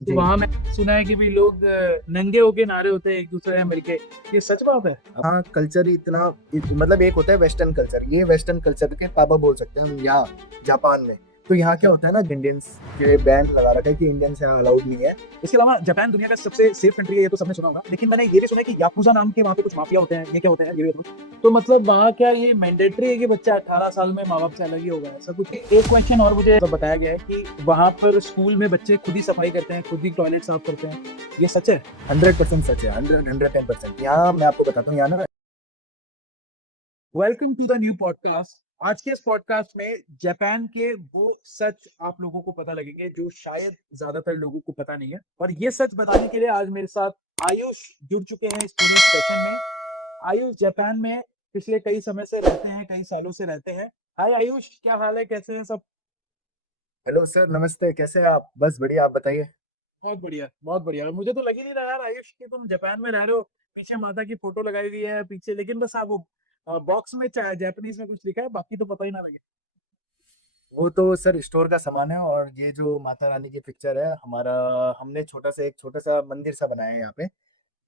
तो जी। वहां मैंने सुना है कि भी लोग नंगे होके नारे होते हैं एक दूसरे से मिलके। ये सच बात है? हाँ, कल्चर ही इतना मतलब एक होता है वेस्टर्न कल्चर, ये वेस्टर्न कल्चर के पापा बोल सकते हैं हम यहाँ जापान में। तो यहाँ क्या होता है ना, इंडियंस के बैन लगा रखा है कि इंडियंस यहाँ अलाउड नहीं है। इसके अलावा जापान दुनिया का सबसे सेफ कंट्री है, ये तो सबने सुना होगा, लेकिन मैंने ये भी सुना है कि याकुजा नाम के वहाँ पे कुछ माफिया होते हैं। ये क्या होते हैं, ये भी बताओ। तो मतलब वहाँ क्या ये मैंडेटरी है कि बच्चा 18 साल में माँ बाप से अलग ही होगा, ऐसा कुछ? एक क्वेश्चन और मुझे मतलब बताया गया है कि वहाँ पर स्कूल में बच्चे खुद ही सफाई करते हैं, खुद ही टॉयलेट साफ करते हैं। ये सच है? 100% सच है, 110%। यहाँ मैं आपको बताता हूँ, यहाँ ना welcome to the new podcast. आज के इस पॉडकास्ट में जापान के वो सच आप लोगों को पता लगेंगे जो शायद ज्यादातर लोगों को पता नहीं है। और ये सच बताने के लिए आज मेरे साथ आयुष जुड़ चुके हैं इस पूरे सेशन में। आयुष जापान में पिछले कई समय से रहते हैं, कई सालों से रहते हैं। हाय आयुष, क्या हाल है, कैसे हैं सब? हेलो सर, नमस्ते, कैसे हैं आप? बस बढ़िया, आप बताइए। बहुत बढ़िया, बहुत बढ़िया। मुझे तो लग ही नहीं रहा यार आयुष कि तुम जापान में रह रहे हो। पीछे माता की फोटो लगाई हुई है पीछे, लेकिन बस आप वो बॉक्स में जापानीज में कुछ लिखा है, बाकी तो पता ही ना लगे। वो तो सर स्टोर का सामान है, और ये जो माता रानी की पिक्चर है हमारा, हमने एक छोटा सा मंदिर सा बनाया है यहाँ पे,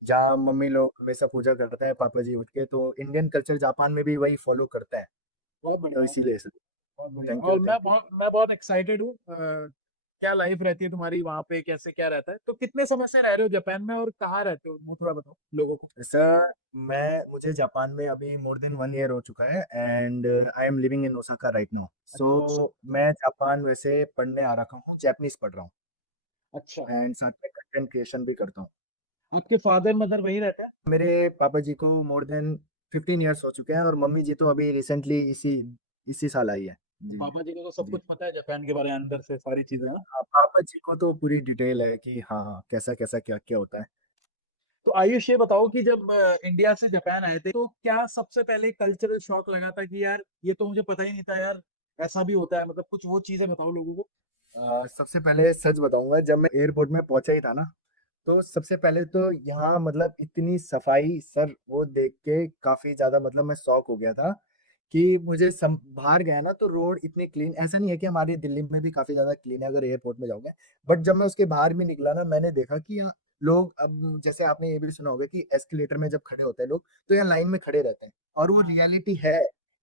जहाँ मम्मी लोग हमेशा पूजा करते हैं, पापा जी उठ के। तो इंडियन कल्चर जापान में भी वही फॉलो करता है। बहुत बढ़िया, तो बहुत इसीलिए बढ़िया। सर। बहुत बढ़िया। थैंक यू, और थैंक यू। मैं बहुत एक्साइटेड हूँ। क्या लाइफ रहती है तुम्हारी वहां पे, कैसे क्या रहता है? तो कितने समय से रह रहे हो जापान में और कहाँ रहते हो, वो थोड़ा बताओ लोगों को। सर, मुझे जापान में अभी मोर देन 1 ईयर हो चुका है, and I am living in Osaka right now. अच्छा अच्छा। सो मैं जापान वैसे पढ़ने आ रखा हूँ, जैपनीज पढ़ रहा हूँ, अच्छा। एंड साथ में कंटेंट क्रिएशन भी करता हूँ। आपके फादर मदर वही रहते हैं? मेरे पापा जी को मोर देन 15 ईयर्स हो चुके हैं, और मम्मी जी तो अभी रिसेंटली इसी इसी साल आई है। तो जी। पापा जी को तो सब जी। कुछ पता है जापान के बारे में, अंदर से सारी चीजें, हाँ? हाँ, पापा जी को तो पूरी डिटेल है कि हाँ हाँ, कैसा कैसा क्या क्या होता है। तो आयुष ये बताओ कि जब इंडिया से जापान आए थे तो क्या सबसे पहले कल्चरल शॉक लगा था कि यार ये तो मुझे पता ही नहीं था यार, ऐसा भी होता है? मतलब कुछ वो चीजें बताओ लोगों को। सबसे पहले सच बताऊंगा, जब मैं एयरपोर्ट में पहुंचा ही था ना, तो सबसे पहले तो यहाँ मतलब इतनी सफाई सर, वो देख के काफी ज्यादा मतलब मैं शॉक हो गया था कि बाहर गया ना तो रोड इतनी क्लीन, ऐसा नहीं है कि हमारी दिल्ली में भी काफी ज्यादा क्लीन है अगर एयरपोर्ट में जाओगे। बट जब मैं उसके बाहर भी निकला ना, मैंने देखा कि यहाँ लोग, अब जैसे आपने ये भी सुना होगा कि एस्केलेटर में जब खड़े होते हैं लोग, तो यहाँ लाइन में खड़े रहते हैं, और वो रियलिटी है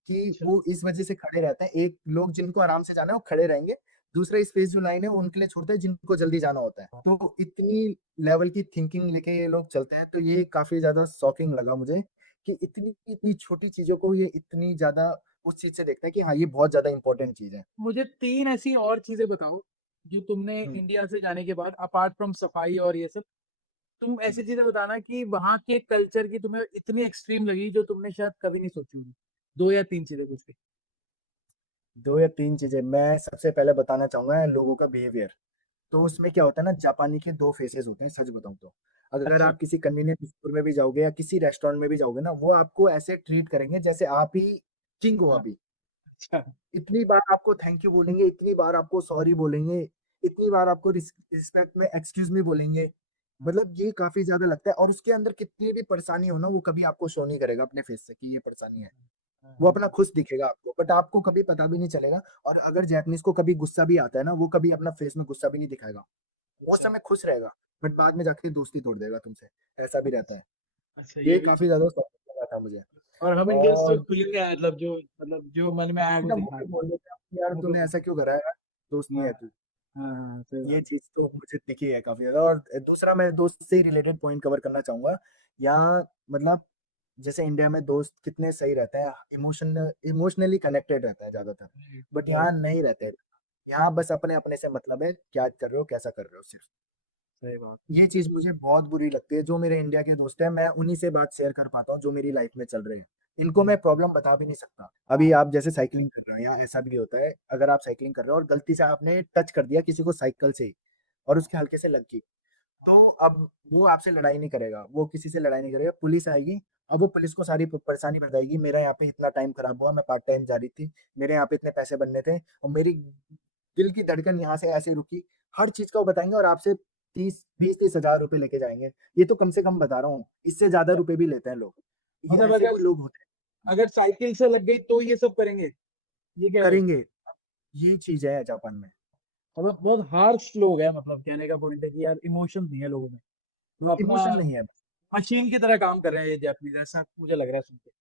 कि अच्छा। वो इस वजह से खड़े रहते हैं। एक लोग जिनको आराम से जाना है वो खड़े रहेंगे, दूसरा स्पेस जो लाइन है वो उनके लिए छोड़ता है जिनको जल्दी जाना होता है। तो इतनी लेवल की थिंकिंग लेके ये लोग चलते हैं, तो ये काफी ज्यादा शॉकिंग लगा मुझे कि इतनी इतनी छोटी चीजों को ये इतनी ज्यादा उस चीज से देखता है कि हाँ, ये बहुत ज्यादा इंपॉर्टेंट चीज है। मुझे तीन ऐसी और चीजें बताओ जो तुमने हम्म, इंडिया से जाने के बाद, अपार्ट फ्रॉम सफाई और ये सब, तुम हम्म। ऐसी चीजें बताना कि वहां के कल्चर की तुम्हें इतनी एक्सट्रीम लगी जो तुमने शायद कभी नहीं सोची होगी। दो या तीन चीजें कुछ भी। दो या तीन चीजें मैं सबसे पहले बताना चाहूंगा, लोगों का बिहेवियर। तो उसमें क्या होता है ना, जापानी के दो फेसेस होते हैं, सच बताऊं तो। अगर अच्छा आप किसी कन्वीनियंट स्टोर में भी जाओगे या किसी रेस्टोरेंट में भी जाओगे ना, वो आपको ऐसे ट्रीट करेंगे जैसे आप ही किंग हो हाँ। अभी। अच्छा। इतनी बार आपको थैंक यू बोलेंगे, इतनी बार आपको सॉरी बोलेंगे, इतनी बार आपको रिस्पेक्ट में एक्सक्यूज मी बोलेंगे। मतलब ये काफी ज्यादा लगता है, और उसके अंदर कितनी भी परेशानी हो ना, वो कभी आपको शो नहीं करेगा अपने फेस से कि ये परेशानी है। वो अपना खुश दिखेगा आपको, बट आपको कभी पता भी नहीं चलेगा। और अगर जैपनीज को कभी गुस्सा भी आता है ना, वो कभी अपना फेस में गुस्सा भी नहीं दिखाएगा। वो अच्छा। समय खुश रहेगा, बट बाद में जाके दोस्ती तोड़ देगा तुमसे। ऐसा भी रहता है। अच्छा, ये ये भी काफी चीज। ज्यादा शॉकिंग लगा था मुझे। और हम इंडियंस तो और खुलेंगे यार, मतलब जो मन में आया वो एकदम मुंह पे दिखा। बोल देते हैं कि यार मुंह पे तूने ऐसा क्यों करा है यार, दोस्त नहीं हाँ है तू। हाँ हाँ, सही बात। ये चीज तो मुझे दिखी है काफी ज्यादा। और दूसरा, मैं दोस्त से रिलेटेड पॉइंट कवर करना चाहूंगा। यहाँ मतलब जैसे इंडिया में दोस्त कितने सही रहते हैं, इमोशनली कनेक्टेड रहता है ज्यादातर, बट राइट। यहाँ नहीं रहते। यहाँ बस अपने अपने से मतलब है, क्या कर रहे हो, कैसा कर रहे हो, सिर्फ। सही बात। ये चीज मुझे बहुत बुरी लगती है। जो मेरे इंडिया के दोस्त हैं, मैं उन्हीं से बात शेयर कर पाता हूँ जो मेरी लाइफ में चल रहे हैं। इनको मैं प्रॉब्लम बता भी नहीं सकता। अभी आप जैसे साइकिलिंग कर रहे हो, यहाँ ऐसा भी होता है, अगर आप साइकिलिंग कर रहे हो और गलती से आपने टच कर दिया किसी को साइकिल से ही, और उसके हल्के से लग गई, तो अब वो आपसे लड़ाई नहीं करेगा, वो किसी से लड़ाई नहीं करेगा, पुलिस आएगी। अब वो पुलिस को सारी परेशानी बताएगी, मेरा यहाँ पे इतना टाइम खराब हुआ, मैं पार्ट टाइम जा रही थी, मेरे यहाँ पे इतने पैसे बनने थे, और मेरी दिल की धड़कन यहाँ से ऐसे रुकी। हर चीज का वो बताएंगे, और आपसे 30-20-30 हजार रुपए लेके जाएंगे। ये तो कम से कम बता रहा हूँ, इससे ज्यादा रुपए भी लेते हैं लोग। ये मतलब ऐसे अगर भी लोग होते हैं। अगर साइकिल से लग गई तो ये सब करेंगे, ये कह रहे हो? करेंगे। ये चीज है जापान में। मतलब बहुत हार्श लोग हैं, मतलब कहने का पॉइंट है कि यार इमोशन नहीं है लोगों में, वो अपना इमोशन नहीं है। मशीन की तरह काम कर रहे हैं ये जापानीज, ऐसा मुझे लग रहा है सुन के।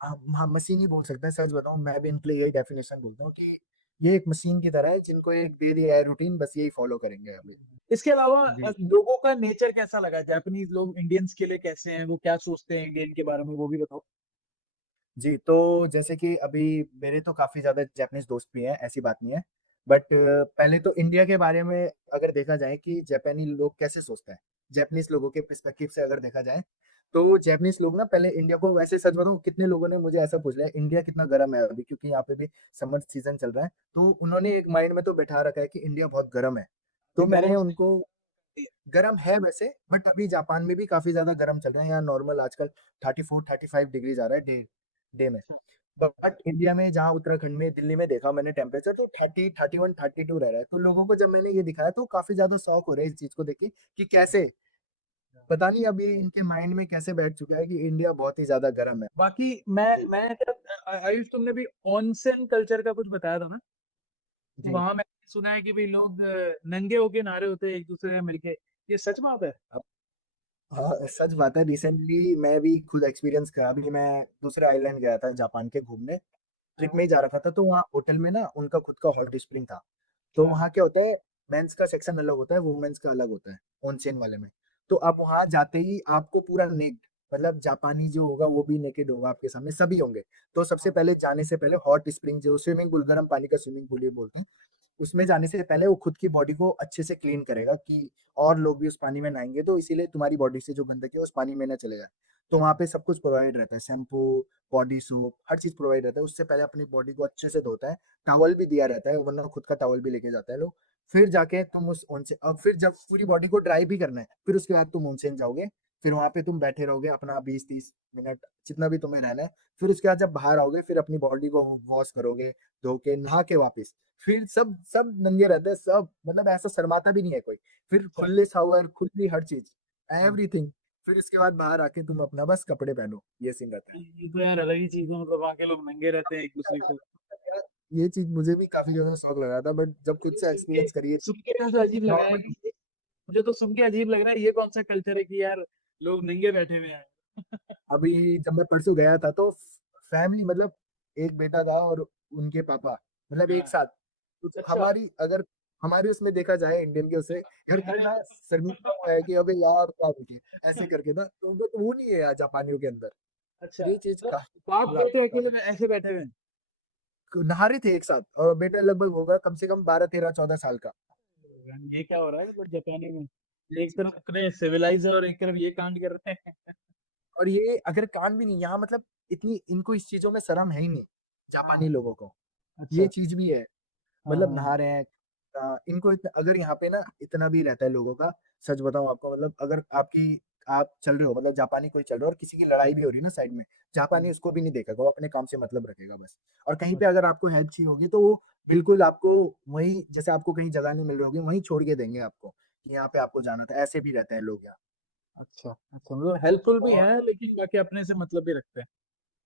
हाँ, हाँ, मशीन ही बोल सकते हैं, सच बताऊँ मैं भी इनके लिए यही डेफिनेशन बोलता हूँ कि ये एक मशीन की तरह है, जिनको एक दे दिया है रूटीन, बस यही फॉलो करेंगे अभी। इसके अलावा जी। लोगों का नेचर कैसा लगा, जापानीज लोग इंडियंस के लिए कैसे हैं, वो क्या सोचते हैं इंडियन के बारे में, वो भी बताओ। जी, तो जैसे कि अभी मेरे तो काफ़ी ज़्यादा जापानीज़ दोस्त भी हैं, ऐसी बात नहीं है। बट पहले तो इंडिया के बारे में अगर देखा जाए कि जापानी लोग कैसे सोचते हैं, जापानीज़ लोगों के पर्सपेक्टिव से अगर देखा जाए, तो जापानीज़ लोग ना पहले इंडिया को, वैसे सच बताऊँ कितने लोगों ने मुझे ऐसा पूछ लिया, इंडिया कितना गर्म है अभी, क्योंकि यहाँ पे भी समर सीज़न चल रहा है, तो उन्होंने एक माइंड में तो बैठा रखा है कि इंडिया बहुत गर्म है। अभी तो मैंने गर्म उनको, गर्म है वैसे, बट अभी जापान में भी काफ़ी ज़्यादा गर्म चल रहा है, यहाँ नॉर्मल आजकल 34-35 डिग्री जा रहा है डे में। बट इंडिया में जहाँ उत्तराखंड में, दिल्ली में देखा मैंने टेम्परेचर तो 30, 31, 32 रह रहा है। तो लोगों को जब मैंने ये दिखाया तो काफ़ी ज़्यादा शॉक हो रहे हैं इस चीज़ को देख के कि कैसे, पता नहीं अब ये इनके माइंड में कैसे बैठ चुका है कि इंडिया बहुत ही ज़्यादा गर्म है। बाकी जी, मैं आयुष, तुमने भी ऑनसेन कल्चर का कुछ बताया था ना, तो जी। वहां मैंने सुना है कि भाई लोग नंगे होके नहा रहे होते हैं एक दूसरे से मिलके, ये सच बात है? अब हाँ, सच बात है, रिसेंटली मैं भी खुद एक्सपीरियंस करा, अभी मैं दूसरे आइलैंड गया था जापान के घूमने, ट्रिप में ही जा रखा था, तो वहाँ होटल में ना उनका खुद का हॉट स्प्रिंग था। तो अच्छा। वहाँ क्या होता है, मेंस का सेक्शन अलग होता है, वुमेन्स का अलग होता है, ऑनसेन वाले में। तो आप वहाँ जाते ही आपको पूरा नेक्ड, मतलब जापानी जो होगा वो भी नेकेड होगा आपके सामने, सभी होंगे। तो सबसे पहले जाने से पहले हॉट स्प्रिंग, जो स्विमिंग पूल, गर्म पानी का स्विमिंग पूल ये बोलते हैं, उसमें जाने से पहले वो खुद की बॉडी को अच्छे से क्लीन करेगा कि और लोग भी उस पानी में नहाएँगे, तो इसीलिए तुम्हारी बॉडी से जो गंदगी है उस पानी में ना चले जाए। तो वहाँ पे सब कुछ प्रोवाइड रहता है, शैम्पू, बॉडी सोप, हर चीज़ प्रोवाइड रहता है। उससे पहले अपनी बॉडी को अच्छे से धोता है, टॉवल भी दिया रहता है, वरना खुद का टॉवल भी लेके जाता है लोग। फिर जाके तुम उस ओनसे, और फिर जब पूरी बॉडी को ड्राई भी करना है, फिर उसके बाद तुम ओनसेन जाओगे। फिर वहाँ पे तुम बैठे रहोगे अपना 20-30 मिनट, जितना भी तुम्हें रहना है। फिर उसके बाद जब बाहर आओगे, फिर अपनी बॉडी को वॉश करोगे, धो के, नहा के वापस। फिर सब सब नंगे रहते हैं, सब मतलब ऐसा शर्माता भी नहीं है कोई। फिर अच्छा। खुले शावर, खुली हर चीज़, एवरीथिंग। फिर इसके बाद बाहर आके तुम अपना बस कपड़े पहनो, ये सीन रहता है। ये तो यार अलग ही चीज है, मतलब वहाँ के लोग नंगे रहते हैं एक दूसरे से। यार, ये चीज़ मुझे भी काफ़ी ज़्यादा शौक लगा था, बट जब खुद मुझे से एक्सपीरियंस करिए सुन के ऐसा अजीब लग रहा है नॉर्मली। कि, मुझे तो सुन के अजीब लग रहा है, ये कौन सा कल्चर है कि यार लोग नंगे बैठे हुए हैं। अभी जब मैं परसों गया था तो फैमिली, मतलब एक बेटा था और उनके पापा, मतलब एक हाँ। साथ। तो अच्छा। हमारी, अगर हमारे उसमें देखा जाए इंडियन के, उससे यार कितना शर्मिंदा हुआ है कि अबे यार क्या रुके, ऐसे करके ना, तो बट वो नहीं है यार जापानियों के अंदर। अच्छा, ये चीज़ तो काफ़ी बाप मतलब बेटे अकेले में ऐसे बैठे हुए हैं? नहा रहे थे एक साथ, और बेटा लगभग होगा कम से कम 12, 13, 14 साल का। ये क्या हो रहा है मतलब जापानी में, एक तरफ इतने सिविलाइज है और एक तरफ ये कांड कर रहे हैं। और ये अगर कान भी नहीं, यहाँ मतलब इतनी इनको इस चीज़ों में शर्म है ही नहीं, जापानी लोगों को। ये अच्छा। चीज़ भी है। हाँ मतलब हाँ। नहा रहे हैं, इनको इतना, अगर यहाँ पे ना इतना भी रहता है लोगों का, सच बताऊँ आपको, मतलब अगर आप चल रहे हो, मतलब जापानी कोई चल रहा है और किसी की लड़ाई भी हो रही है ना साइड में, जापानी उसको भी नहीं देखेगा, वो अपने काम से मतलब रखेगा बस। और कहीं पे अगर आपको हेल्प चाहिए होगी तो वो बिल्कुल आपको वहीं, जैसे आपको कहीं जगह नहीं मिल रही होगी, वहीं छोड़ के देंगे आपको, कि यहाँ पे आपको जाना था, ऐसे भी रहते हैं लोग यहाँ। अच्छा अच्छा, मतलब हेल्पफुल भी और है लेकिन बाकी अपने से मतलब भी रखते हैं।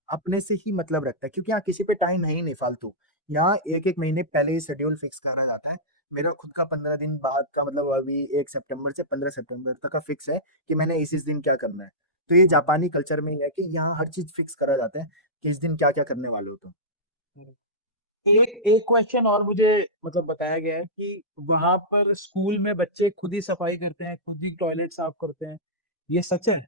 अपने से ही मतलब रखता है, क्योंकि यहाँ किसी पे टाइम है ही नहीं फालतू। यहाँ 1-1 महीने पहले ही शेड्यूल फिक्स करा जाता है। मेरा खुद का 15 दिन बाद का, मतलब अभी 1 सितंबर से 15 सितंबर तक का फिक्स है कि मैंने इस दिन क्या करना है। तो ये हाँ। जापानी कल्चर में ही है कि यहाँ हर चीज़ फिक्स करा जाता है कि इस दिन क्या-क्या करने वाले हो तुम। एक एक क्वेश्चन और मुझे मतलब बताया गया है कि वहां पर स्कूल में बच्चे खुद ही सफाई करते हैं, खुद ही टॉयलेट साफ करते हैं, ये सच है?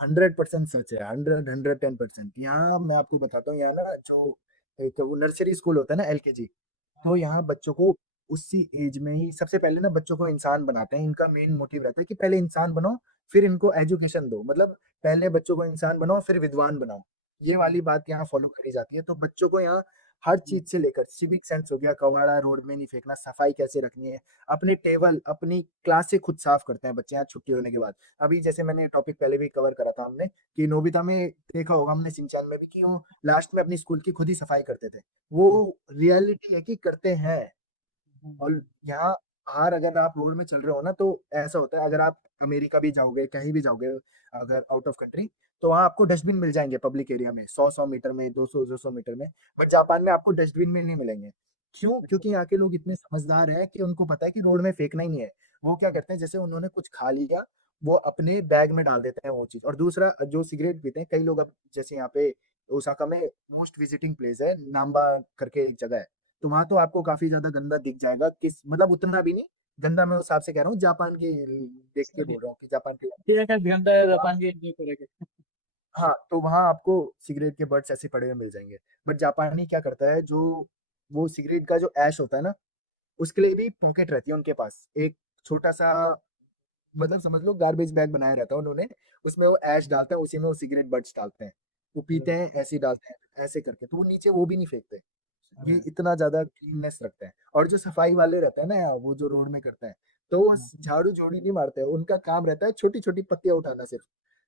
100% सच है, 100, 110%। यहाँ मैं आपको बताता हूँ, यहाँ ना जो एक वो नर्सरी स्कूल होता है ना, एलकेजी, तो यहाँ बच्चों को उसी एज में ही सबसे पहले ना बच्चों को इंसान बनाते हैं। इनका मेन मोटिव रहता है कि पहले इंसान बनाओ, फिर इनको एजुकेशन दो। मतलब पहले बच्चों को इंसान बनाओ, फिर विद्वान बनाओ। ये वाली बात यहाँ फॉलो करी जाती है। तो बच्चों को यहाँ हर चीज़ से लेकर सिविक सेंस हो गया, कबाड़ा रोड में नहीं फेंकना, सफाई कैसे रखनी है, अपने टेबल, अपनी क्लासें खुद साफ करते हैं बच्चे यहाँ छुट्टी होने के बाद। अभी जैसे मैंने टॉपिक पहले भी कवर करा था हमने, कि नोबिता में देखा होगा हमने, शिनचैन में भी, कि वो लास्ट में अपनी स्कूल की खुद ही सफाई करते थे। वो रियलिटी है कि करते हैं। और यहाँ बाहर अगर आप रोड में चल रहे हो ना, तो ऐसा होता है, अगर आप अमेरिका भी जाओगे, कहीं भी जाओगे, अगर आउट ऑफ कंट्री, तो वहाँ आपको डस्टबिन मिल जाएँगे पब्लिक एरिया में, 100-100 मीटर में, 200-200 मीटर में। बट जापान में आपको डस्टबिन में नहीं मिलेंगे। क्यों? अच्छा। क्योंकि यहाँ के लोग इतने समझदार हैं कि उनको पता है कि रोड में फेंकना ही नहीं है। वो क्या करते हैं, जैसे उन्होंने कुछ खा लिया, वो अपने बैग में डाल देते हैं वो चीज़। और दूसरा जो सिगरेट पीते हैं, कई लोग अब जैसे यहाँ पे ओसाका में मोस्ट विजिटिंग प्लेस है, नाम्बा करके एक जगह है। तो वहाँ तो आपको काफ़ी ज़्यादा गंदा दिख जाएगा, किस मतलब उतना भी नहीं, गंदा मैं उस हिसाब से कह रहा हूँ, जापान की देख के सही। बोल रहा हूँ कि जापान के ये क्या गंदा है वहाँ जापान की एंजॉय करेंगे। हाँ, तो वहाँ आपको सिगरेट के बट्स ऐसे पड़े हुए मिल जाएँगे। बट जापानी क्या करता है, जो वो सिगरेट का जो ऐश होता है ना, उसके लिए भी पॉकेट रहती है उनके पास। एक छोटा-सा मतलब समझ लो गार्बेज बैग बनाया रहता है उन्होंने, उसमें वो ऐश डालते हैं, उसी में वो सिगरेट बट्स डालते हैं। वो पीते हैं, ऐसे ही डालते हैं, ऐसे करके। तो वो नीचे वो भी नहीं फेंकते। ये अरे। इतना ज़्यादा क्लीननेस रखते हैं। और जो सफाई वाले रहते हैं ना यहाँ, वो जो रोड में करते हैं, तो वो हाँ। झाड़ू-झोड़ी नहीं मारते हैं। उनका काम रहता है छोटी-छोटी पत्तियाँ उठाना सिर्फ,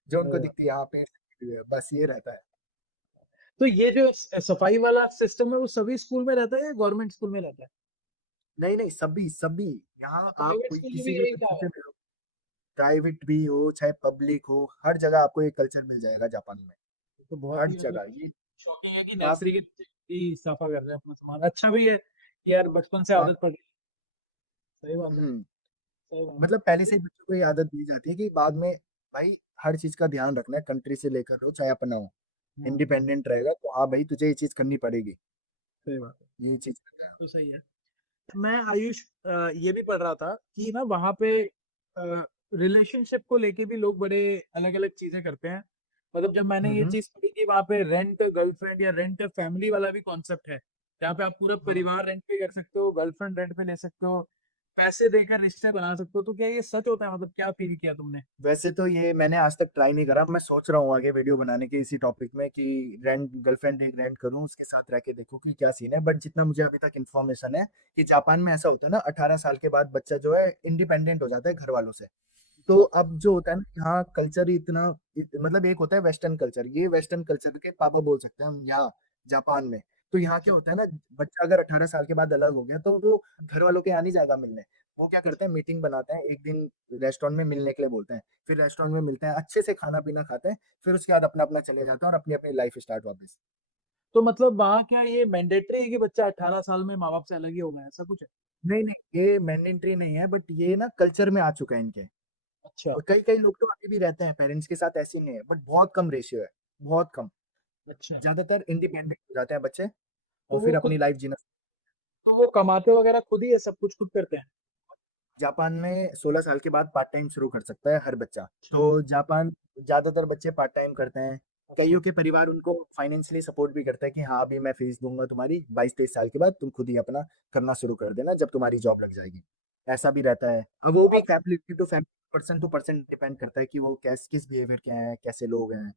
जो उनको अरे। दिखती है, हाँ, पेड़ से निकली हुई है, बस ये रहता है। तो ये जो सफाई वाला सिस्टम है वो सभी स्कूल में रहता है या गवर्नमेंट स्कूल में रहता है? नहीं, नहीं, सभी, सभी। यहाँ आप प्राइवेट कोई स्कूल में भी किसी भी यही बच्चे था? से मिलो, प्राइवेट भी हो, चाहे पब्लिक हो, हर जगह आपको ये कल्चर मिल जाएगा जापान में, तो बहुत हर ही मतलब जगह। ये शॉकिंग है कि काफ़ी नर्सरी के बच्चे ही सफा कर रहे हैं अपना सामान। अच्छा भी है कि यार बचपन से हाँ, आदत पड़ गई। सही बात है। हुँ। सही बात है। मतलब पहले से ही बच्चों को ये आदत दी जाती है कि बाद में भाई हर चीज़ का ध्यान रखना है, कंट्री से लेकर हो चाहे अपना हो। हाँ, इंडिपेंडेंट रहेगा तो हाँ भाई तुझे ये चीज़ करनी पड़ेगी, सही बात है। ये चीज़ करना है। तो सही है। मैं आयुष ये भी पढ़ रहा था कि ना वहाँ पे रिलेशनशिप को लेके भी लोग बड़े अलग-अलग चीज़ें करते हैं। मतलब जब मैंने हुँ, ये हुँ। चीज़ पढ़ी कि वहाँ पे रेंट गर्लफ्रेंड या रेंट फैमिली वाला भी कॉन्सेप्ट है। जहाँ पे आप पूरा हाँ। परिवार रेंट पे कर सकते हो, गर्लफ्रेंड रेंट पे ले सकते हो, पैसे देकर रिश्ते बना सकते हो। तो क्या ये सच होता है? मतलब क्या फ़ील किया तुमने? वैसे तो ये मैंने आज तक ट्राई नहीं करा, मैं सोच रहा हूँ आगे वीडियो बनाने की इसी टॉपिक में कि रेंट गर्लफ्रेंड एक रेंट करूँ, उसके साथ रह के देखूँ कि क्या सीन है। बट जितना मुझे अभी तक इन्फॉर्मेशन है कि जापान में ऐसा होता है ना, 18 साल के बाद बच्चा जो है इंडिपेंडेंट हो जाता है घर वालों से। तो अच्छा। अब जो होता है ना, यहाँ कल्चर ही इतना मतलब एक होता है वेस्टर्न कल्चर, ये वेस्टर्न कल्चर के पापा बोल सकते हैं हम यहाँ जापान में। तो यहाँ क्या अच्छा। होता है ना, बच्चा अगर 18 साल के बाद अलग हो गया तो वो घर वालों के यहाँ नहीं जाएगा मिलने। वो क्या करते हैं, मीटिंग बनाते हैं, एक दिन रेस्टोरेंट में मिलने के लिए बोलते हैं, फिर रेस्टोरेंट में मिलते हैं, अच्छे से खाना पीना खाते हैं, फिर उसके बाद अपना अपना चले जाते हैं और अपनी अपनी लाइफ स्टार्ट वापस। तो मतलब वहाँ क्या ये मैंडेटरी है कि बच्चा 18 साल में माँ-बाप से अलग ही होगा, ऐसा कुछ है? नहीं नहीं, ये मैंडेटरी नहीं है, बट ये ना कल्चर में आ चुका है इनके। अच्छा। और कई कई लोग तो अभी भी रहते हैं पेरेंट्स के साथ, ऐसे नहीं है, बट बहुत कम रेशियो है, बहुत कम। अच्छा। ज़्यादातर इंडिपेंडेंट हो जाते हैं बच्चे तो और वो फिर खुद अपनी लाइफ जीना। तो वो कमाते वगैरह खुद ही है, सब कुछ खुद करते हैं? जापान में 16 साल के बाद पार्ट टाइम शुरू कर सकता है हर बच्चा। अच्छा। तो जापान ज़्यादातर बच्चे पार्ट टाइम करते हैं। अच्छा। कइयों के परिवार उनको फाइनेंशियली सपोर्ट भी करता है कि हाँ, अभी मैं फीस दूँगा तुम्हारी, 22-23 साल के बाद तुम खुद ही अपना करना शुरू कर देना जब तुम्हारी जॉब लग जाएगी। ऐसा भी रहता है। अब वो भी family to family, person to person depend करता है कि वो किस बिहेवियर के हैं, कैसे लोग हैं,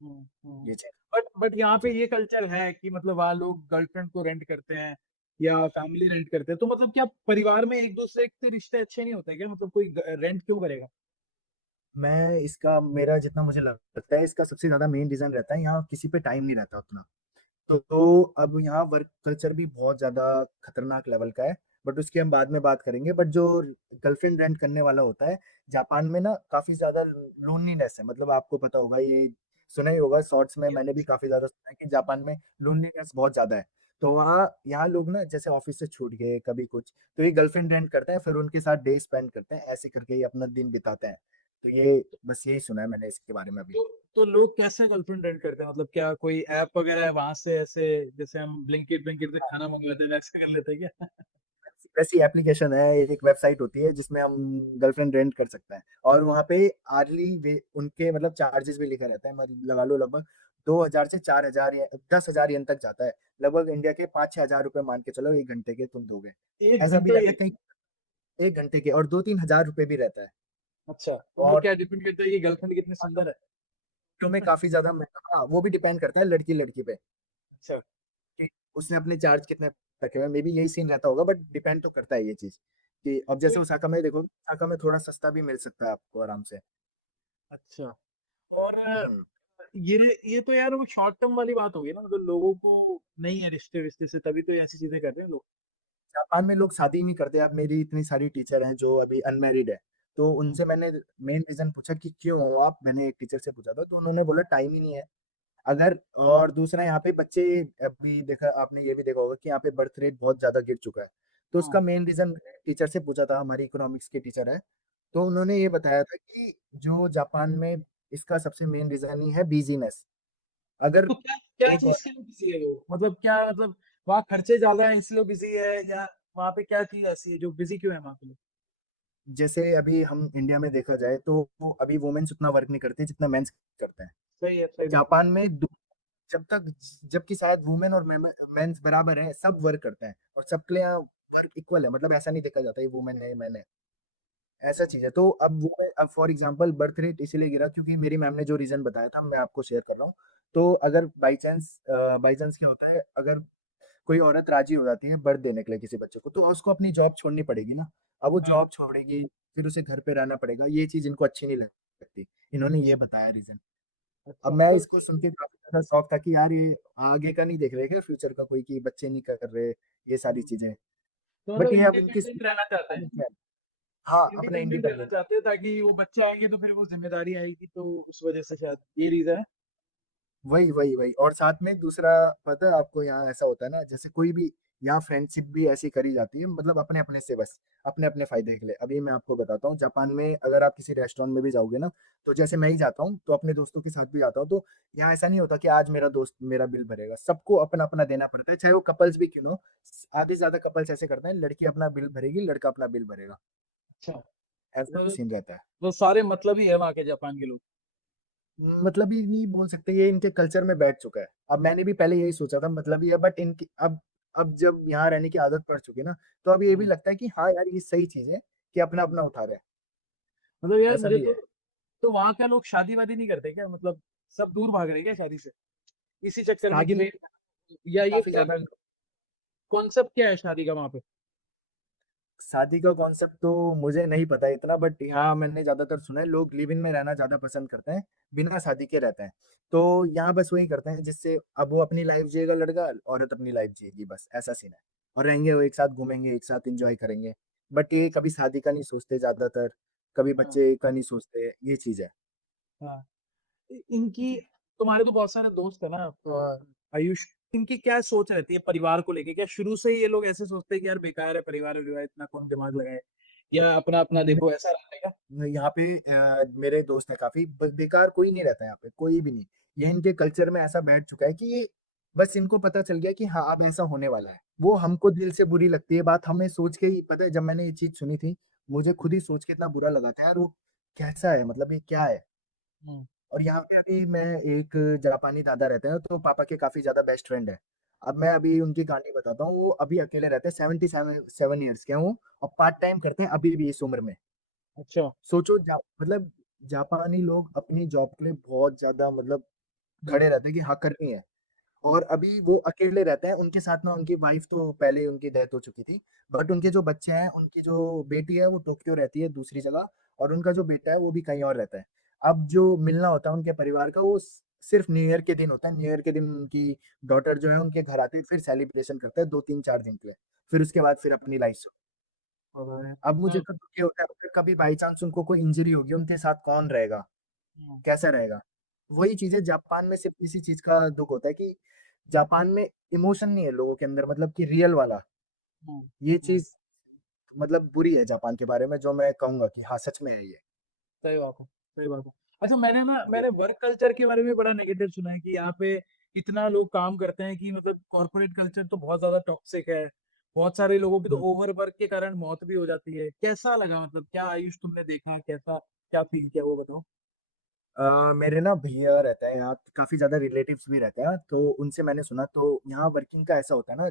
हुँ, हुँ। ये चीज़। बट यहाँ पे जी। ये कल्चर है कि मतलब वहाँ लोग गर्लफ्रेंड को रेंट करते हैं या फैमिली रेंट करते हैं। तो मतलब क्या परिवार में एक-दूसरे से रिश्ते अच्छे नहीं होते क्या? मतलब कोई रेंट क्यों करेगा? मैं इसका मेरा जितना मुझे लगता है इसका सबसे ज़्यादा मेन रीज़न रहता है, यहाँ किसी पे टाइम नहीं रहता उतना। तो अब यहाँ वर्क कल्चर भी बहुत ज़्यादा खतरनाक लेवल का है, बट उसकी हम बाद में बात करेंगे। बट जो गर्लफ्रेंड रेंट करने वाला होता है, जापान में ना काफ़ी ज़्यादा लोनलीनेस है। मतलब आपको पता होगा, ये सुना ही होगा शॉर्ट्स में, मैंने भी काफ़ी ज़्यादा सुना है कि जापान में लोनलीनेस बहुत ज़्यादा है। तो वहाँ यहाँ लोग ना जैसे ऑफ़िस से छूट गए, कभी कुछ, तो ये गर्लफ्रेंड रेंट करते हैं, फिर उनके साथ डे स्पेंड करते हैं, ऐसे करके ये अपना दिन बिताते हैं। तो ये बस यही सुना है मैंने इसके बारे में अभी। तो तो लोग कैसे गर्लफ्रेंड रेंट करते हैं? मतलब क्या कोई ऐप वगैरह है वहाँ से ऐसे जैसे हम ब्लिंकिट से खाना मँगवाते हैं वैसे कर लेते हैं क्या? वैसी एप्लीकेशन है, एक वेबसाइट होती है जिसमें हम गर्लफ्रेंड रेंट कर सकते हैं और वहाँ पे आर्ली वे उनके मतलब चार्जेस भी लिखा रहता है। मतलब लगा लो लगभग 2000 से 4000 या 10,000 येन तक जाता है। लगभग इंडिया के 5-6 हज़ार रुपए मान के चलो 1 घंटे के तुम दोगे। 1 ऐसा भी घंटे रहता है 1 कहीं 1 घंटे के, और 2-3 हज़ार रुपए भी रहता है। अच्छा, वो तो और क्या डिपेंड करता है कि गर्लफ्रेंड कितनी सुंदर है? तुम्हें काफ़ी ज़्यादा हाँ, वो भी डिपेंड करता है लड़की-लड़की पे अच्छा। कि उसने अपने चार्ज कितने रखे हुए हैं। मेबी यही सीन रहता होगा, बट डिपेंड तो करता है ये चीज़ कि अब तो जैसे ओसाका में देखो, ओसाका में थोड़ा सस्ता भी मिल सकता है आपको आराम से। अच्छा। और हुँ। ये तो यार वो शॉर्ट टर्म वाली बात हो गई ना, मतलब लोगों को नहीं है रिश्ते-विश्ते से तभी तो ये ऐसी चीज़ें कर रहे हैं लोग। जापान में लोग शादी नहीं करते। अब मेरी इतनी सारी टीचर हैं जो अभी अनमैरिड है, तो उनसे मैंने मेन रीज़न पूछा कि क्यों हो आप? मैंने एक टीचर से पूछा था, तो उन्होंने बोला टाइम ही नहीं है। अगर और दूसरा यहाँ पे बच्चे, अभी देखा आपने ये भी देखा होगा कि यहाँ पे बर्थ रेट बहुत ज़्यादा गिर चुका है। तो हाँ। उसका मेन रीज़न टीचर से पूछा था, हमारी इकोनॉमिक्स के टीचर है, तो उन्होंने ये बताया था कि जो जापान में इसका सबसे मेन रीज़न ही है बिज़ीनेस। अगर तो क्या क्या एक चीज़ के लिए बिज़ी है वो? मतलब क्या मतलब वहाँ खर्चे ज़्यादा हैं इसलिए बिज़ी है या वहाँ पे क्या चीज़ ऐसी है जो बिज़ी क्यों है वहाँ पे लोग? जैसे अभी हम इंडिया में देखा जाए तो वो अभी वुमेन्स उतना वर्क नहीं करती जितना मेंस करते हैं। सही है, सही बात है। जापान में जब तक, जबकि शायद वुमेन और मेंस बराबर है, सब वर्क करते हैं और सबके लिए यहाँ वर्क इक्वल है, मतलब ऐसा नहीं देखा जाता ये वुमेन है, मैन है, ऐसा हुँ, चीज़ है। तो अब वो अब फॉर एग्जांपल बर्थ रेट इसीलिए गिरा क्योंकि मेरी मैम ने जो रीज़न बताया था मैं आपको शेयर कर रहा हूँ। तो अगर बाई चांस क्या होता है, अगर कोई औरत राज़ी हो जाती है बर्थ देने के लिए किसी बच्चे को, तो उसको अपनी जॉब छोड़नी पड़ेगी ना। अब वो हाँ, जॉब छोड़ेगी, फिर उसे घर पे रहना पड़ेगा, ये चीज़ इनको अच्छी नहीं लगती। इन्होंने ये बताया रीज़न। अब अच्छा मैं तो इसको सुन के काफ़ी ज़्यादा शॉक था कि यार ये आगे का नहीं देख रहे क्या, फ्यूचर का कोई, कि बच्चे नहीं कर रहे, ये सारी हुँ, चीज़ें। तो बट मतलब ये अब इनकी इंडिपेंडेंट रहना चाहते हैं। हाँ, अपना इंडिपेंडेंट रहना इंडिपेंडेंट। चाहते हैं ताकि वो बच्चे आएँगे तो फिर वो ज़िम्मेदारी आएगी तो उस वज़ह से शायद ये रीज़न है? वही और साथ में दूसरा, पता है आपको यहाँ ऐसा होता है ना, जैसे कोई भी यहाँ फ्रेंडशिप भी ऐसी करी जाती है, मतलब अपने-अपने से बस, अपने-अपने फ़ायदे के लिए। अभी मैं आपको बताता हूँ, जापान में अगर आप किसी रेस्टोरेंट में भी जाओगे ना, तो जैसे मैं ही जाता हूँ, तो अपने दोस्तों के साथ भी जाता हूँ, तो यहाँ ऐसा नहीं होता कि आज मेरा दोस्त मेरा बिल भरेगा। सबको अपना-अपना देना पड़ता है, चाहे वो कपल्स भी क्यों ना हो। आधे से ज़्यादा कपल्स ऐसे करते हैं, लड़की अपना बिल भरेगी, लड़का अपना बिल भरेगा। अच्छा, ऐसा मतलब सीन रहता है। वो सारे मतलबी है वहाँ के जापान के लोग। मतलब ही नहीं बोल सकते, ये इनके कल्चर में बैठ चुका है। अब मैंने भी पहले यही सोचा था, मतलब ये है, बट इनकी अब जब यहाँ रहने की आदत पड़ चुकी है ना, तो अब ये भी हुँ, लगता है कि हाँ यार, ये सही चीज़ है कि अपना-अपना उठा रहे हैं। मतलब यार ऐसा मुझे भी है। तो वहाँ के लोग शादी-वादी नहीं करते क्या? मतलब सब दूर भाग रहे हैं क्या शादी से? इसी चक्कर में कि शादी भई या ये काफ़ी क ज़्यादा, कॉन्सेप्ट क्या है शादी का वहाँ पे? शादी का कॉन्सेप्ट तो मुझे नहीं पता इतना, बट यहाँ मैंने ज़्यादातर सुना है लोग लिव इन में रहना ज़्यादा पसंद करते हैं, बिना शादी के रहते हैं। तो यहाँ बस वही करते हैं, जिससे अब वो अपनी लाइफ़ जिएगा लड़का, औरत अपनी लाइफ़ जिएगी, बस ऐसा सीन है। और रहेंगे, वो एक साथ घूमेंगे, एक साथ एन्जॉय करेंगे। बट ये कभी शादी का नहीं सोचते ज़्यादातर, कभी हाँ, बच्चे का नहीं सोचते, ये चीज़ है। हाँ। इनकी तुम्हारे तो बहुत सारे दोस्त है ना आयुष, इनकी क्या सोच रहती है परिवार को लेके? क्या शुरू से ही ये लोग ऐसे सोचते हैं कि यार बेकार है परिवार-वरिवार इतना कौन दिमाग लगाए या अपना-अपना देखो ऐसा रहता है क्या? यहाँ पे मेरे दोस्त हैं काफ़ी, ब बेकार कोई नहीं रहता यहाँ पे, कोई भी नहीं। ये इनके कल्चर में ऐसा बैठ चुका है कि ये बस इनको पता चल गया कि हाँ, अब ऐसा होने वाला है। वो हमको दिल से बुरी लगती है बात, हमें सोच के ही पता है, जब मैंने ये चीज़ सुनी थी, मुझे खुद ही सोच के इतना बुरा लगा था यार, वो कैसा है, मतलब ये क्या है? हुँ, और यहाँ पे अभी मैं, एक जापानी दादा रहते हैं, तो पापा के काफ़ी ज़्यादा बेस्ट फ्रेंड है। अब मैं अभी उनकी कहानी बताता हूँ, वो अभी अकेले रहते हैं, 77 ईयर्स के हैं वो, और पार्ट टाइम करते हैं अभी भी इस उम्र में। अच्छा। सोचो, मतलब जापानी लोग अपनी जॉब के लिए बहुत ज़्यादा, मतलब हुँ, खड़े रहते हैं कि हाँ, करनी है। और अभी वो अकेले रहते हैं, उनके साथ में उनकी वाइफ़, तो पहले ही उनकी डेथ हो चुकी थी। बट उनके जो बच्चे हैं, उनकी जो बेटी है वो टोक्यो रहती है दूसरी जगह, और उनका जो बेटा है वो भी कहीं और रहता है। अब जो मिलना होता है उनके परिवार का, वो सिर्फ़ न्यू ईयर के दिन होता है। न्यू ईयर के दिन उनकी डॉटर जो है उनके घर आती है, फिर सेलिब्रेशन करते हैं 2, 3, 4 दिन के लिए। फिर उसके बाद फिर अपनी लाइफ़ शुरू। और अब मुझे तो तो दुःख ये होता है, अगर कभी बाई चांस उनको कोई इंजरी होगी, उनके साथ कौन रहेगा? हुँ, कैसा रहेगा? वही चीज़ है, जापान में सिर्फ़ इसी चीज़ का दुःख होता है कि जापान में इमोशन नहीं है लोगों के अंदर, मतलब कि रियल वाला। हुँ, ये हुँ। चीज़ मतलब बुरी है जापान के बारे में, जो मैं कहूँगा कि हाँ, सच में है ये। सही बात है, सही बात है। अच्छा जी। मैंने वर्क कल्चर के बारे में बड़ा नेगेटिव सुना है कि यहाँ पे इतना लोग काम करते हैं कि मतलब कॉर्पोरेट कल्चर तो बहुत ज़्यादा टॉक्सिक है। बहुत सारे लोगों की तो हुँ। ओवरवर्क के कारण मौत भी हो जाती है। कैसा लगा मतलब क्या आयुष तुमने देखा कैसा क्या फ़ील किया वो बताओ? मेरे ना भैया रहते हैं यहाँ, काफ़ी ज़्यादा रिलेटिव्स भी रहते हैं, तो उनसे मैंने सुना, तो यहाँ वर्किंग का ऐसा होता है ना,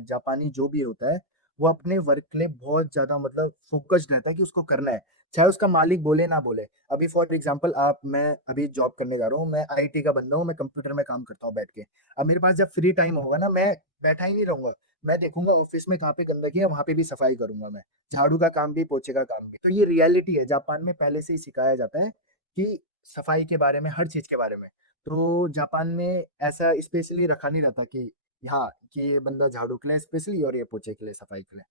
जापानी जो भी होता है, वो अपने वर्क के लिए बहुत ज़्यादा, मतलब फ़ोकस्ड रहता है कि उसको करना है, चाहे उसका मालिक बोले ना बोले। अभी फॉर एग्ज़ाम्पल, मैं अभी जॉब करने जा रहा हूँ, मैं आईटी का बंदा हूँ, मैं कंप्यूटर में काम करता हूँ बैठ के। अब मेरे पास जब फ्री टाइम होगा ना, मैं बैठा ही नहीं रहूँगा, मैं देखूँगा ऑफ़िस में कहाँ पे गंदगी है, वहाँ पे भी सफाई करूँगा मैं। झाड़ू का काम भी, पोछे का काम भी। तो ये रियलिटी है, जापान में पहले से ही सिखाया जाता है कि सफाई के बारे में, हर चीज़ के बारे में। तो जापान में ऐसा स्पेशली रखा नहीं रहता कि हाँ, कि ये बंदा झाड़ू के लिए स्पेशली और ये पोछे के लिए, सफाई के लिए,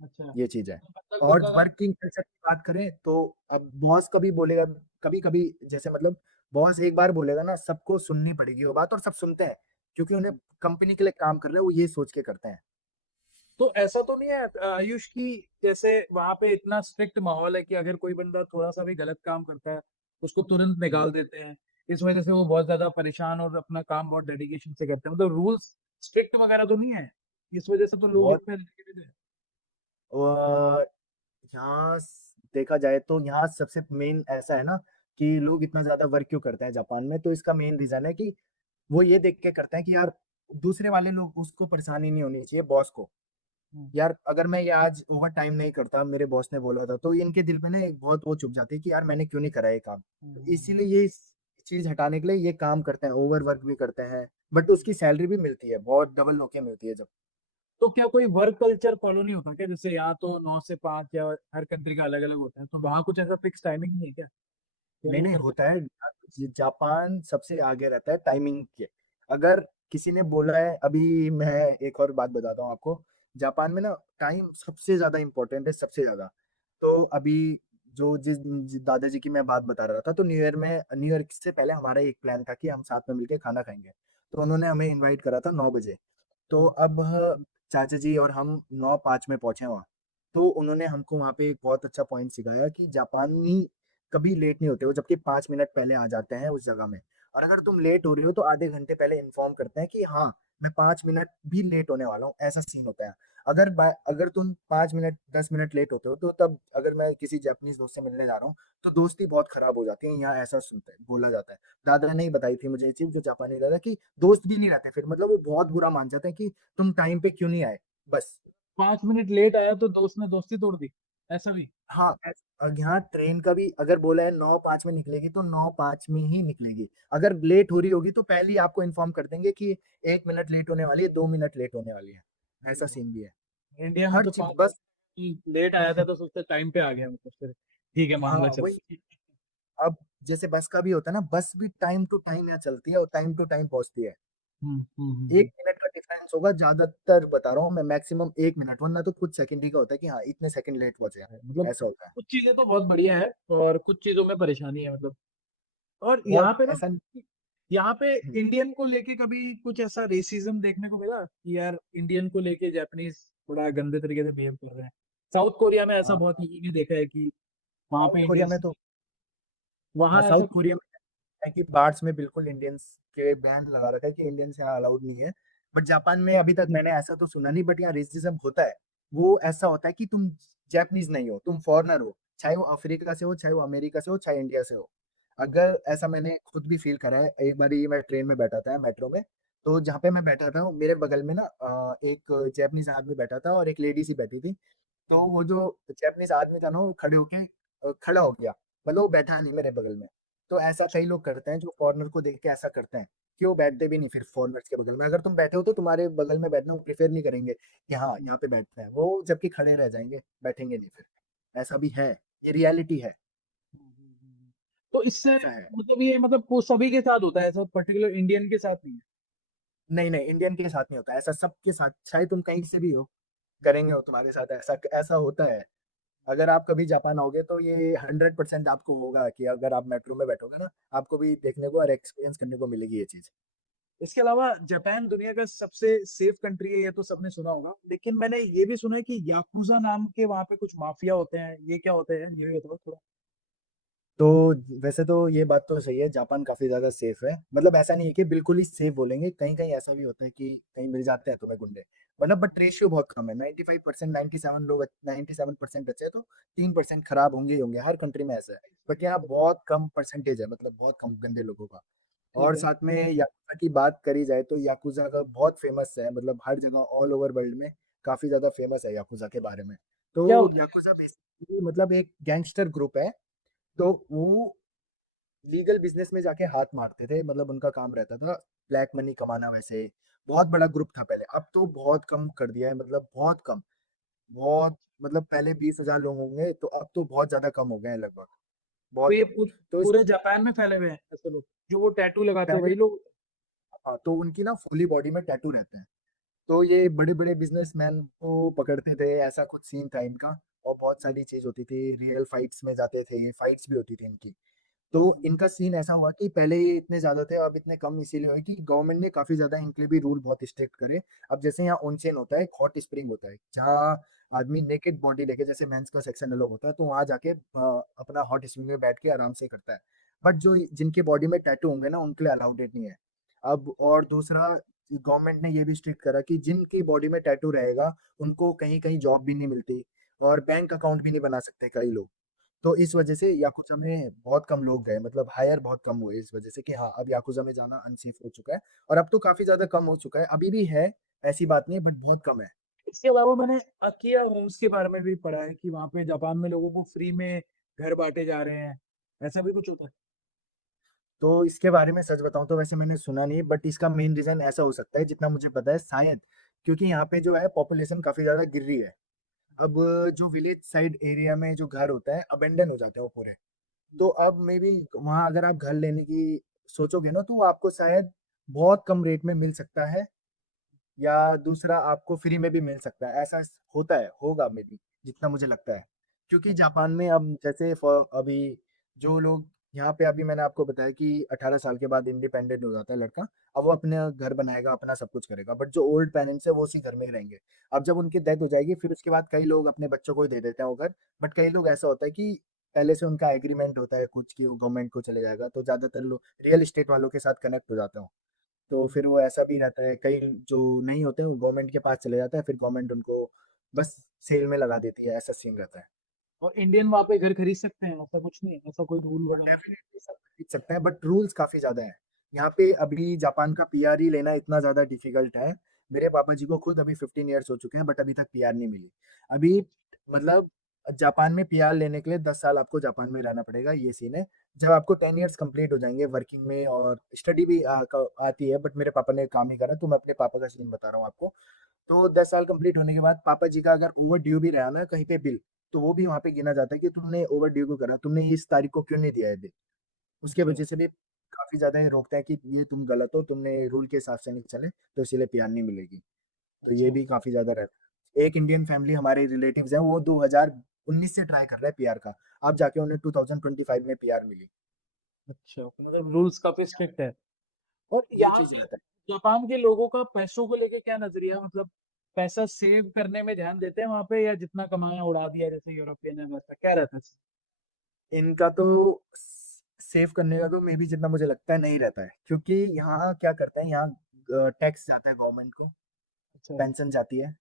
अच्छा, ये चीज़ है। तो मतलब और अगर वर्किंग कल्चर की बात करें तो अब बॉस कभी बोलेगा, कभी-कभी जैसे मतलब बॉस एक बार बोलेगा ना, सबको सुननी पड़ेगी वो बात, और सब सुनते हैं क्योंकि उन्हें कंपनी के लिए काम कर रहे हैं, वो ये सोच के करते हैं। तो ऐसा तो नहीं है आयुष की जैसे वहां पे इतना स्ट्रिक्ट माहौल है कि अगर कोई बंदा थोड़ा सा भी गलत काम करता है उसको तुरंत हम्म। निकाल देते हैं, इस वजह से वो बहुत ज्यादा परेशान और अपना काम बहुत डेडिकेशन से करते हैं, मतलब रूल्स स्ट्रिक्ट वगैरह तो नहीं है, इस वजह से तो लोग बहुत इतने negative है। यहाँ देखा जाए तो यहाँ सबसे मेन ऐसा है ना कि लोग इतना ज्यादा वर्क क्यों करते हैं जापान में, तो इसका मेन रीजन है कि वो ये देख के करते हैं कि यार दूसरे वाले लोग उसको परेशानी नहीं होनी चाहिए, बॉस को। हम्म, यार अगर मैं ये आज ओवर टाइम नहीं करता, मेरे बॉस ने बोला था, तो इनके दिल में ना एक बहुत वो चुभ जाती है कि यार मैंने क्यों नहीं करा ये काम। हम्म, तो हम्म, इसीलिए ये चीज हटाने के लिए ये काम करते हैं, ओवर वर्क भी करते हैं, बट उसकी सैलरी भी मिलती है, बहुत डबल होके मिलती है जब। तो क्या कोई वर्क कल्चर फॉलो नहीं होता क्या, जैसे यहाँ तो 9 से 5 या हर कंट्री का अलग अलग होता है, तो वहाँ कुछ ऐसा फिक्स टाइमिंग नहीं है क्या, क्या नहीं वो नहीं करते होता है। जापान सबसे आगे रहता है टाइमिंग के। अगर किसी ने बोला है, अभी मैं एक और बात बताता हूँ आपको। जापान में ना टाइम सबसे ज्यादा इम्पोर्टेंट है, सबसे ज्यादा। तो अभी जो जिस दादाजी की मैं बात बता रहा था, तो न्यू ईयर से पहले हमारा एक प्लान था कि हम साथ में मिलके खाना खाएंगे। तो उन्होंने हमें इनवाइट करा था 9 बजे। तो अब चाचा जी और हम 9:05 में पहुंचे वहाँ। तो उन्होंने हमको वहाँ पे एक बहुत अच्छा पॉइंट सिखाया कि जापानी कभी लेट नहीं होते हो, जबकि 5 मिनट पहले आ जाते हैं उस जगह में। और अगर तुम लेट हो रही हो तो आधे घंटे पहले इन्फॉर्म करते हैं कि हाँ, मैं 5 मिनट भी लेट होने वाला हूँ, ऐसा सीन होता है। अगर तुम 5 मिनट 10 मिनट लेट होते हो, तो तब अगर मैं किसी जापानीज दोस्त से मिलने जा रहा हूँ, तो दोस्ती बहुत खराब हो जाती है, यहाँ ऐसा सुनते हैं, बोला जाता है। दादा ने ही बताई थी मुझे ये चीज, जो जापानी दादा, कि दोस्त भी नहीं रहते फिर, मतलब वो बहुत बुरा मान जाते हैं कि तुम टाइम पे क्यों नहीं आए, बस। 5 मिनट लेट आया तो दोस्त ने दोस्ती तोड़ दी, ऐसा भी? हाँ, यहाँ ट्रेन का भी अगर बोला है 9:05 में निकलेगी, तो 9:05 में ही निकलेगी। अगर लेट हो रही होगी तो पहले ही आपको इन्फॉर्म कर देंगे कि 1 मिनट लेट होने वाली है, 2 मिनट लेट होने वाली है। ऐसा सीन भी है। इंडिया में हर तो चीज 5 मिनट बस। लेट आया था तो सोचते टाइम पे आ गया, मतलब फिर ठीक है हाँ मामला चल। वही। अब जैसे बस का भी होता है ना, बस भी टाइम टू टाइम यहाँ चलती है और टाइम टू टाइम पहुंचती है। 1 मिनट का डिफरेंस होगा ज्यादातर, बता रहा हूँ मैं, मैक्सिमम 1 मिनट, वरना तो कुछ सेकंड ही का होता है कि हाँ इतने सेकंड लेट पहुंचे, मतलब ऐसा होता है। कुछ चीजें तो बहुत बढ़िया है और कुछ चीजों में परेशानी है, मतलब। और यहाँ बहुत पे ना, ऐसा। यहाँ पे हम्म, इंडियन को लेके कभी कुछ ऐसा रेसिज्म देखने को मिला कि यार इंडियन को लेके जापानीज थोड़ा गंदे तरीके से बिहेव कर रहे हैं? साउथ कोरिया में ऐसा हाँ, बहुत लोगों ने देखा है कि वहां साउथ पे कोरिया में इंडियंस, तो, हाँ वहां ऐसा साउथ कुछ। कोरिया में है कि बार्स में बिल्कुल इंडियंस के बैन लगा रखा है कि इंडियंस यहाँ अलाउड नहीं है। बट जापान में अभी तक मैंने ऐसा तो सुना नहीं, बट यहाँ रेसिज्म होता है। वो ऐसा होता है कि तुम जापानीज नहीं हो, तुम फॉरेनर हो, चाहे वो अफ्रीका से हो, चाहे वो अमेरिका से हो, चाहे इंडिया से हो। अगर ऐसा मैंने खुद भी फील करा है, एक बार मैं ट्रेन में बैठा था मेट्रो में। तो जहाँ पे मैं बैठा था मेरे बगल में ना एक जैपनीज आदमी बैठा था और एक लेडी सी बैठी थी। तो वो जो जैपनीज आदमी था ना, वो खड़े होके खड़ा हो गया, मतलब वो बैठा नहीं मेरे बगल में। तो ऐसा कई लोग करते हैं जो फॉरेनर को देख के ऐसा करते हैं कि वो बैठते भी नहीं फिर फॉरेनर्स के बगल में। अगर तुम बैठे हो तो तुम्हारे बगल में बैठना वो प्रेफर नहीं करेंगे कि हाँ यहाँ पे बैठते हैं, वो जबकि खड़े रह जाएंगे, बैठेंगे नहीं फिर। ऐसा भी है, ये रियलिटी है। तो इससे ऐसा है। मतलब ये मतलब वो सभी के साथ होता है, ऐसा पर्टिकुलर इंडियन के साथ नहीं है? नहीं नहीं, इंडियन के साथ नहीं होता ऐसा, सबके साथ, चाहे तुम कहीं से भी हो, करेंगे वो तुम्हारे साथ, ऐसा ऐसा होता है। अगर आप कभी जापान आओगे तो ये 100% आपको होगा कि अगर आप मेट्रो में बैठोगे ना, आपको भी देखने को और एक्सपीरियंस करने को मिलेगी ये चीज। इसके अलावा जापान दुनिया का सबसे सेफ कंट्री है, ये तो सबने सुना होगा, लेकिन मैंने ये भी सुना है कि याकुजा नाम के वहां पे कुछ माफिया होते हैं, ये क्या होते हैं, ये बताओ थोड़ा। तो वैसे तो ये बात तो सही है, जापान काफी ज्यादा सेफ है, मतलब ऐसा नहीं है कि बिल्कुल ही सेफ बोलेंगे, कहीं कहीं ऐसा भी होता है कि कहीं मिल जाते हैं तुम्हें गुंडे। मतलब बट रेशियो बहुत कम है, 95%, 97 लोग, 97% अच्छे हैं, तो 3% खराब होंगे ही होंगे, हर कंट्री में ऐसा है। बट यहाँ बहुत कम परसेंटेज है, मतलब बहुत कम गंदे लोगों का। ठीक और है। साथ में याकुजा की बात करी जाए तो याकुजा का बहुत फेमस है, मतलब हर जगह ऑल ओवर वर्ल्ड में काफी ज्यादा फेमस है याकुजा के बारे में। तो क्या होता याकुजा बेसिकली मतलब एक गैंगस्टर ग्रुप है। तो वो लीगल बिजनेस में जाके हाथ मारते थे, मतलब उनका काम रहता था ब्लैक मनी कमाना वैसे। बहुत बड़ा ग्रुप था पहले, अब तो बहुत कम कर दिया है, मतलब बहुत कम। बहुत, मतलब पहले 20,000 लोग होंगे, तो अब तो बहुत ज्यादा कम हो गए हैं लगभग, तो बहुत ये कम। तो इस पूरे जापान में फैले हुए हैं ऐसे लोग जो वो टैटू लगाते हैं, पहले, वही लोग? हाँ, तो उनकी ना फुली बॉडी में टैटू रहते हैं। तो ये बड़े बड़े बिजनेसमैन को पकड़ते थे, ऐसा कुछ सीन था इनका। और बहुत सारी चीज होती थी, रियल फाइट्स में जाते थे, फाइट्स भी होती थी इनकी। तो इनका सीन ऐसा हुआ कि पहले ये इतने ज़्यादा थे, अब इतने कम इसीलिए हुए कि गवर्नमेंट ने काफ़ी ज़्यादा इनके लिए भी रूल बहुत स्ट्रिक्ट करे। अब जैसे यहाँ ओनसेन होता है, एक हॉट स्प्रिंग होता है, जहाँ आदमी नेकेड बॉडी लेके, जैसे मेंस का सेक्शन अलग होता है, तो वहाँ जाके अपना हॉट स्प्रिंग में बैठ के आराम से करता है। बट जो जिनके बॉडी में टैटू होंगे ना, उनके लिए अलाउडेड नहीं है। अब और दूसरा, गवर्नमेंट ने ये भी स्ट्रिक्ट करा कि जिनकी बॉडी में टैटू रहेगा, उनको कहीं-कहीं जॉब भी नहीं मिलती और बैंक अकाउंट भी नहीं बना सकते कई लोग। तो इस वजह से याकुज़ा में बहुत कम लोग गए, मतलब हायर बहुत कम हुए इस वजह से कि हाँ, अब याकुज़ा में जाना अनसेफ हो चुका है और अब तो काफ़ी ज़्यादा कम हो चुका है। अभी भी है, ऐसी बात नहीं है, बट बहुत कम है। इसके अलावा मैंने अकिया होम्स के बारे में भी पढ़ा है कि वहाँ पे जापान में लोगों को फ्री में घर बाँटे जा रहे हैं। ऐसा भी कुछ होता है? तो इसके बारे में सच बताऊँ तो वैसे मैंने सुना नहीं, बट इसका मेन रीज़न ऐसा हो सकता है, जितना मुझे पता है शायद, क्योंकि यहाँ पे जो है पॉपुलेशन काफ़ी ज़्यादा गिर रही है। अब जो विलेज साइड एरिया में जो घर होता है, अबैंडन हो जाते हैं वो पूरे। तो अब मे बी वहाँ अगर आप घर लेने की सोचोगे ना, तो वो आपको शायद बहुत कम रेट में मिल सकता है, या दूसरा आपको फ्री में भी मिल सकता है। ऐसा होता है, होगा मे बी, जितना मुझे लगता है। क्योंकि जापान में अब जैसे अभी जो लोग यहाँ पे, अभी मैंने आपको बताया कि 18 साल के बाद इंडिपेंडेंट हो जाता है लड़का, अब वो अपना घर बनाएगा, अपना सब कुछ करेगा। बट जो ओल्ड पेरेंट्स है वो उसी घर में ही रहेंगे। अब जब उनकी डेथ हो जाएगी, फिर उसके बाद कई लोग अपने बच्चों को ही दे देते हैं वो घर। बट कई लोग ऐसा होता है कि पहले से उनका एग्रीमेंट होता है कुछ कि वो गवर्नमेंट को चले जाएगा, तो ज़्यादातर लोग रियल एस्टेट वालों के साथ कनेक्ट हो जाते हो। तो फिर वो ऐसा भी रहता है, कई जो नहीं होते वो गवर्नमेंट के पास चले जाता है, फिर गवर्नमेंट उनको बस सेल में लगा देती है, ऐसा सीन रहता है। और इंडियन वहाँ पे घर खरीद सकते हैं, ऐसा कुछ नहीं है? ऐसा कोई रूल वगैरह? डेफिनेटली सब खरीद सकते हैं, बट रूल्स काफ़ी ज़्यादा हैं। यहाँ पे अभी जापान का पीआर ही लेना इतना ज़्यादा डिफ़िकल्ट है। मेरे पापा जी को खुद अभी 15 इयर्स हो चुके हैं, बट अभी तक पीआर नहीं मिली। अभी मतलब जापान में पीआर लेने के लिए 10 साल आपको जापान में रहना पड़ेगा, ये सीन है। जब आपको 10 इयर्स कंप्लीट हो जाएँगे वर्किंग में, और स्टडी भी आती है, बट मेरे पापा ने काम ही करा, तो मैं अपने पापा का सीन बता रहा हूँ आपको। तो 10 साल कंप्लीट होने के बाद पापा जी का अगर ओवर ड्यू भी रहा ना कहीं पे बिल, तो वो भी वहाँ पे गिना जाता है कि तुमने ओवर ड्यू क्यों करा, तुमने इस तारीख को क्यों नहीं दिया है बिल। उसके अच्छा, वजह से भी काफ़ी ज़्यादा ये रोकता है कि ये तुम गलत हो, तुमने रूल के हिसाब से नहीं चले, तो इसीलिए पीआर नहीं मिलेगी। तो ये अच्छा, भी काफ़ी ज़्यादा रहता है। एक इंडियन फैमिली हमारे रिलेटिव्स हैं, वो 2019 से ट्राई कर रहा है पीआर का। अब जाके उन्हें 2025 में पीआर मिली। अच्छा। तो मतलब रूल्स काफ़ी स्ट्रिक्ट है। और ये यहाँ चीज़ पे रहता है। जापान के लोगों का पैसों को लेके क्या नज़रिया है? मतलब पैसा सेव करने में ध्यान देते हैं वहाँ पे, या जितना कमाया उड़ा दिया जैसे यूरोपियन है वैसा? क्या रहता है? इनका तो सेव करने का तो मे बी, जितना मुझे लगता है, नहीं रहता है, क्योंकि यहाँ क्या करते हैं, यहाँ टैक्स जाता है गवर्नमेंट को, अच्छा, पेंशन जाती है,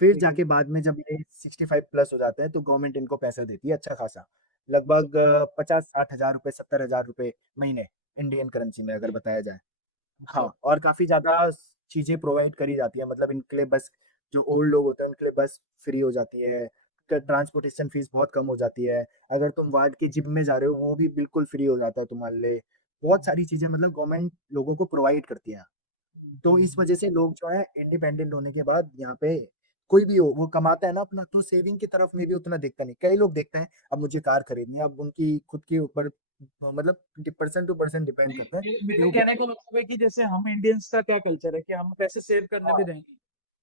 फिर ठीक है। जाके बाद में जब ये 65 प्लस हो जाते हैं तो गवर्नमेंट इनको पैसा देती है अच्छा खासा, लगभग 50-60 हज़ार रुपए, 70 हज़ार रुपए महीने, इंडियन करेंसी में अगर बताया जाए। अच्छा, हाँ, और काफ़ी ज़्यादा चीज़ें प्रोवाइड करी जाती है, मतलब इनके लिए बस, जो ओल्ड लोग होते हैं उनके लिए बस फ्री हो जाती है, ट्रांसपोर्टेशन फीस बहुत कम हो जाती है, अगर तुम वार्ड के जिम में जा रहे हो वो भी बिल्कुल फ्री हो जाता है तुम्हारे लिए। बहुत सारी चीज़ें मतलब गवर्नमेंट लोगों को प्रोवाइड करती है। तो इस वजह से लोग जो है इंडिपेंडेंट होने के बाद यहाँ पे, कोई भी हो वो कमाता है ना अपना, तो सेविंग की तरफ में भी उतना देखता नहीं। कई लोग देखते हैं अब मुझे कार खरीदनी है, अब उनकी खुद के ऊपर मतलब पर्सन टू पर्सन डिपेंड नहीं, करता है कि मेरे वो कहने कितना। का मतलब है कि जैसे हम इंडियंस का क्या कल्चर है कि हम पैसे सेव करने हाँ, भी देंगे।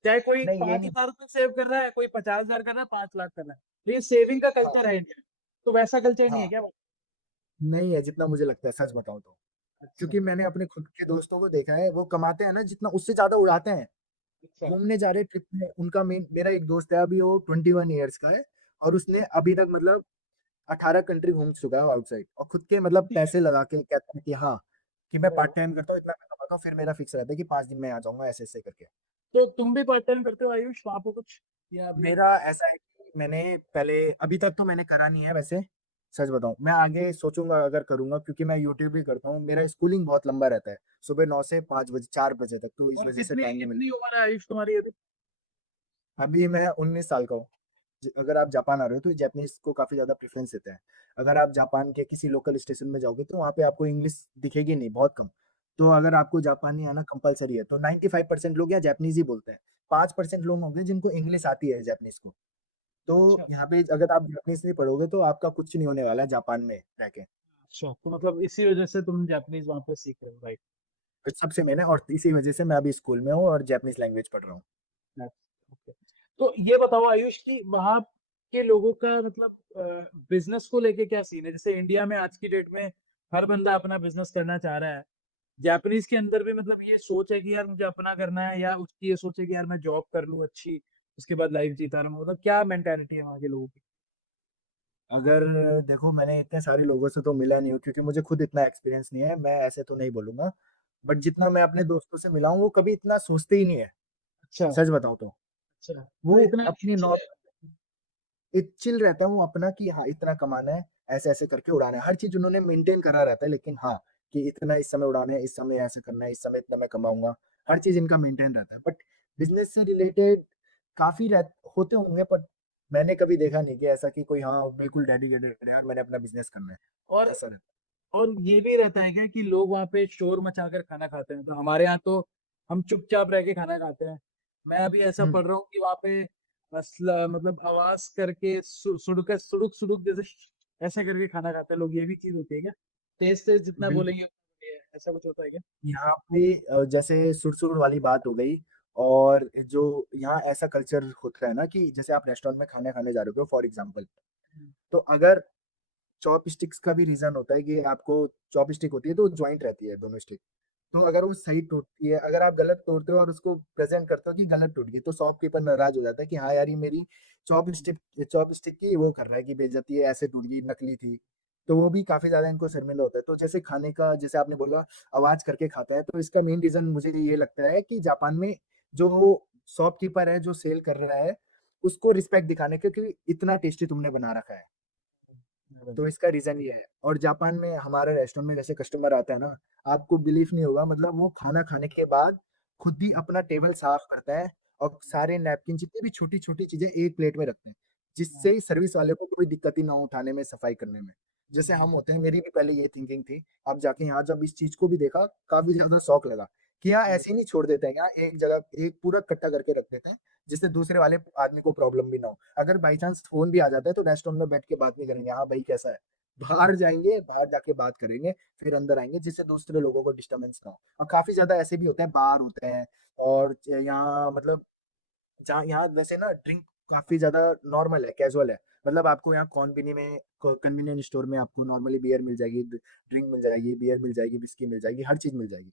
चाहे कोई नहीं ये नहीं। 5,000 रुपए सेव कर रहा है, कोई 50,000 कर रहा है, 5 लाख कर रहा है। तो ये सेविंग का हाँ, कल्चर है इंडिया में। तो वैसा कल्चर नहीं है हाँ, क्या? नहीं है जितना मुझे लगता है, सच बताऊँ तो। अच्छा, क्योंकि मैंने अपने खुद के दोस्तों को देखा है, वो कमाते हैं ना जितना, उससे ज़्यादा उड़ाते हैं। अच्छा, घूमने जा रहे ट्रिप में, उनका मेरा एक दोस्त है, अभी वो 21 इयर्स का है, और उसने अभी तक मतलब 18 कंट्री घूम चुका है आउटसाइड, और खुद के मतलब ठीक है। पैसे लगा के कहता है कि हाँ, कि मैं अरे पार्ट वाह! टाइम करता हूँ, इतना मैं कमाता हूँ, फिर मेरा फिक्स रहता है कि 5 दिन में आ जाऊँगा, ऐसे-ऐसे करके। तो तुम भी पार्ट टाइम करते हो आयुष वहाँ पे कुछ? या अभी? मेरा ऐसा है कि मैंने पहले, अभी तक तो मैंने करा नहीं है वैसे, सच बताऊँ। मैं आगे सोचूँगा अगर करूँगा, क्योंकि मैं यूट्यूब भी करता हूँ। मेरा स्कूलिंग बहुत लंबा रहता है, सुबह 9 से 5 बजे, 4 बजे तक, तो इस और वज़ह से कितनी टाइम नहीं कितनी मिलता। उम्र है आयुष तुम्हारी अभी? अभी मैं 19 साल का हूँ। अगर आप जापान आ रहे हो तो जैपनीज़ को काफ़ी ज़्यादा प्रेफ़रेंस देते हैं। अगर आप जापान के किसी लोकल स्टेशन में जाओगे तो वहाँ पे आपको इंग्लिश दिखेगी नहीं, बहुत कम। तो अगर आपको जापानी आना कंपल्सरी है, तो 95% लोग यहाँ जैपनीज़ ही बोलते हैं। 5% लोग होंगे जिनको इंग्लिश आती है जैपनीज़ को। तो अच्छा, यहाँ पे अगर आप जैपनीज़ नहीं पढ़ोगे तो आपका कुछ नहीं होने वाला है जापान में रह के। अच्छा। तो मतलब इसी वज़ह से तुम जापानीज़ वहाँ पे सीख रहे हो, राइट? तो सबसे मेन है, और इसी वज़ह से मैं अभी स्कूल में हूँ और जैपनीज़ लैंग्वेज पढ़ रहा हूँ। ओके। तो ये बताओ आयुष कि वहाँ के लोगों का मतलब बिज़नेस को लेके क्या सीन है? जैसे इंडिया में आज की डेट में हर बंदा अपना बिज़नेस करना चाह रहा है। जापानीज़ के अंदर भी मतलब ये सोच है कि यार मुझे अपना करना है या उसकी ये सोच है कि यार मैं जॉब कर लूँ अच्छी, उसके बाद लाइफ़ जीता रहूँ, मतलब क्या मेंटालिटी है वहाँ के लोगों की? अगर देखो मैंने इतने सारे लोगों से तो मिला नहीं हूँ क्योंकि मुझे खुद इतना एक्सपीरियंस नहीं है, मैं ऐसे तो नहीं बोलूँगा। बट जितना मैं अपने दोस्तों से मिला हूँ, वो कभी इतना सोचते ही नहीं है, अच्छा, सच बताऊँ तो। अच्छा। मतलब वो इतना अपनी चिल नॉ है। चिल रहता है वो अपना कि हाँ, इतना कमाना है, ऐसे-ऐसे करके उड़ाना है। हर चीज़ उन्होंने मेंटेन करा रहता है लेकिन हाँ, कि इतना इस समय उड़ाना है, इस समय ऐसे करना है, इस समय इतना मैं कमाऊँगा। हर चीज़ इनका मेंटेन रहता है। बट बिज़नेस से रिलेटेड काफ़ी होते होंगे पर मैंने कभी देखा नहीं कि ऐसा कि कोई हाँ, बिल्कुल डेडिकेटेड है यार मैंने अपना बिज़नेस करना है, और ऐसा रहता है। और ये भी रहता है क्या कि लोग वहाँ पे शोर मचाकर खाना खाते हैं, तो हमारे यहाँ तो हम चुपचाप रह के खाना खाते हैं। मैं अभी ऐसा हुँ, पढ़ रहा हूँ कि वहाँ पे मतलब आवाज़ करके सुड़ुक-सुड़ुक जैसे ऐसा करके खाना खाते हैं लोग, ये भी चीज़ होती है क्या? तेज़-तेज़ जितना बिल्कुल। बोलेंगे उतना बढ़िया है, ऐसा कुछ होता है क्या? यहाँ पे जैसे सुड़-सुड़ वाली बात हो गई और जो यहाँ ऐसा कल्चर होता है ना कि जैसे आप रेस्टोरेंट में खाना खाने जा रहे हो फॉर एग्ज़ाम्पल, हुँ, तो अगर चॉपस्टिक्स का भी रीज़न होता है कि आपको चॉपस्टिक होती है तो जॉइंट रहती है दोनों स्टिक। तो अगर वो सही टूटती है, अगर आप गलत तोड़ते हो और उसको प्रेज़ेंट करते हो कि गलत टूट गई, तो शॉपकीपर नाराज़ हो जाता है कि हाँ यार, ये मेरी चॉपस्टिक चॉपस्टिक की वो कर रहा है कि बेइज़्ज़ती है, ऐसे टूट गई, नकली थी। तो वो भी काफ़ी ज़्यादा इनको शर्मिंदा होता है। तो जैसे खाने का जैसे आपने बोला आवाज़ करके खाता है, तो इसका मेन रीज़न मुझे ये लगता है कि जापान में जो शॉपकीपर है, जो सेल कर रहा है, उसको रिस्पेक्ट दिखाने क्योंकि इतना टेस्टी तुमने बना रखा है। हुँ। तो इसका रीज़न ये है और जापान में हमारे रेस्टोरेंट में जैसे कस्टमर आता है ना, आपको बिलीव नहीं होगा मतलब वो खाना खाने के बाद खुद ही अपना टेबल साफ करता है और सारे नैपकिन जितनी भी छोटी-छोटी चीज़ें एक प्लेट में रखते हैं, जिससे सर्विस वाले को कोई दिक्कत ही ना हो उठाने में, सफाई करने में। जैसे हम होते हैं, मेरी भी पहले ये थिंकिंग थी, अब जाके यहाँ जब इस चीज़ को भी देखा, काफ़ी ज़्यादा शौक लगा कि यहाँ ऐसे ही नहीं छोड़ देते हैं, यहाँ एक जगह एक पूरा इकट्ठा करके रख देते हैं, जिससे दूसरे वाले आदमी को प्रॉब्लम भी ना हो। अगर बाई चांस फ़ोन भी आ जाता है, तो रेस्टोरेंट में बैठ के बात नहीं करेंगे, हाँ भाई कैसा है? बाहर जाएँगे, बाहर जाके बात करेंगे, फिर अंदर आएँगे जिससे दूसरे लोगों को डिस्टर्बेंस ना हो। और काफ़ी ज़्यादा ऐसे भी होते हैं, बार होते हैं और यहाँ मतलब जहाँ यहाँ वैसे ना ड्रिंक काफ़ी ज़्यादा नॉर्मल है, कैज़ुअल है। मतलब आपको यहाँ कॉन्बिनी में क कन्वीनिएंट स्टोर में आपको नॉर्मली बियर मिल जाएगी, ड्रिंक मिल जाएगी, बियर मिल जाएगी, व्हिस्की मिल जाएगी, हर चीज़ मिल जाएगी।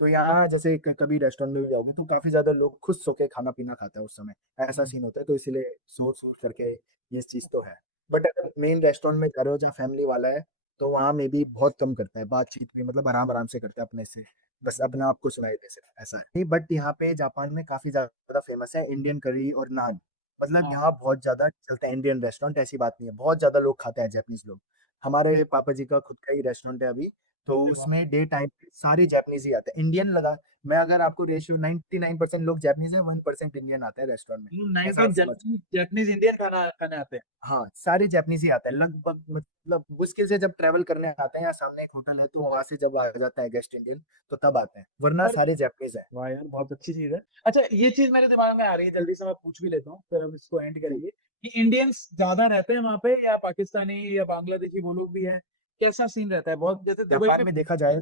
तो यहाँ जैसे कभी रेस्टोरेंट में भी जाओगे तो काफ़ी ज़्यादा लोग खुश होके खाना-पीना खाता है उस समय, ऐसा सीन होता है तो इसीलिए शोर-शोर करके ये चीज़ तो है। बट अगर मेन रेस्टोरेंट में जा रहे हो जहाँ फैमिली वाला है, तो वहाँ में भी बहुत कम करता है, बातचीत भी मतलब आराम-आराम से करता है अपने से। बस अपने आप को सुनाई दे सिर्फ ऐसा है। नहीं बट यहाँ पे जापान में काफ़ी ज़्यादा फ़ेमस है इंडियन करी और नान। मतलब हाँ, यहाँ बहुत ज़्यादा चलता है इंडियन रेस्टोरेंट ऐसी बात नहीं है, बहुत ज़्यादा लोग खाते हैं जैपनीज़ लोग। हमारे पापा जी का खुद का ही रेस्टोरेंट है अभी, तो अरे वाह! उसमें डे टाइम पे सारे जैपनीज़ ही आते हैं। इंडियन लगा मैं अगर आपको रेशियो 99% लोग जैपनीज़ हैं, 1% इंडियन आते हैं रेस्टोरेंट में। ऐसा आप 19 समझ जापानीज़ इंडियन खाना खाने आते हैं। हाँ, सारे जैपनीज़ ही आते हैं लगभग मतलब मुश्किल से जब ट्रैवल करने आते हैं या सामने एक होटल है तो वहाँ से जब आ जाता है गेस्ट इंडियन तो तब आते हैं, वरना और सारे जैपनीज़ हैं। वाह यार! बहुत अच्छी चीज़ है। अच्छा, ये चीज़ मेरे दिमाग में आ रही है, जल्दी से मैं पूछ भी लेता हूँ, फिर हम इसको एंड जी, करेंगे कि इंडियंस ज़्यादा रहते हैं वहाँ पे या पाकिस्तानी या बांग्लादेशी वो लोग भी हैं? कैसा सीन रहता है? बहुत जैसे दुबई जापान में में देखा जाए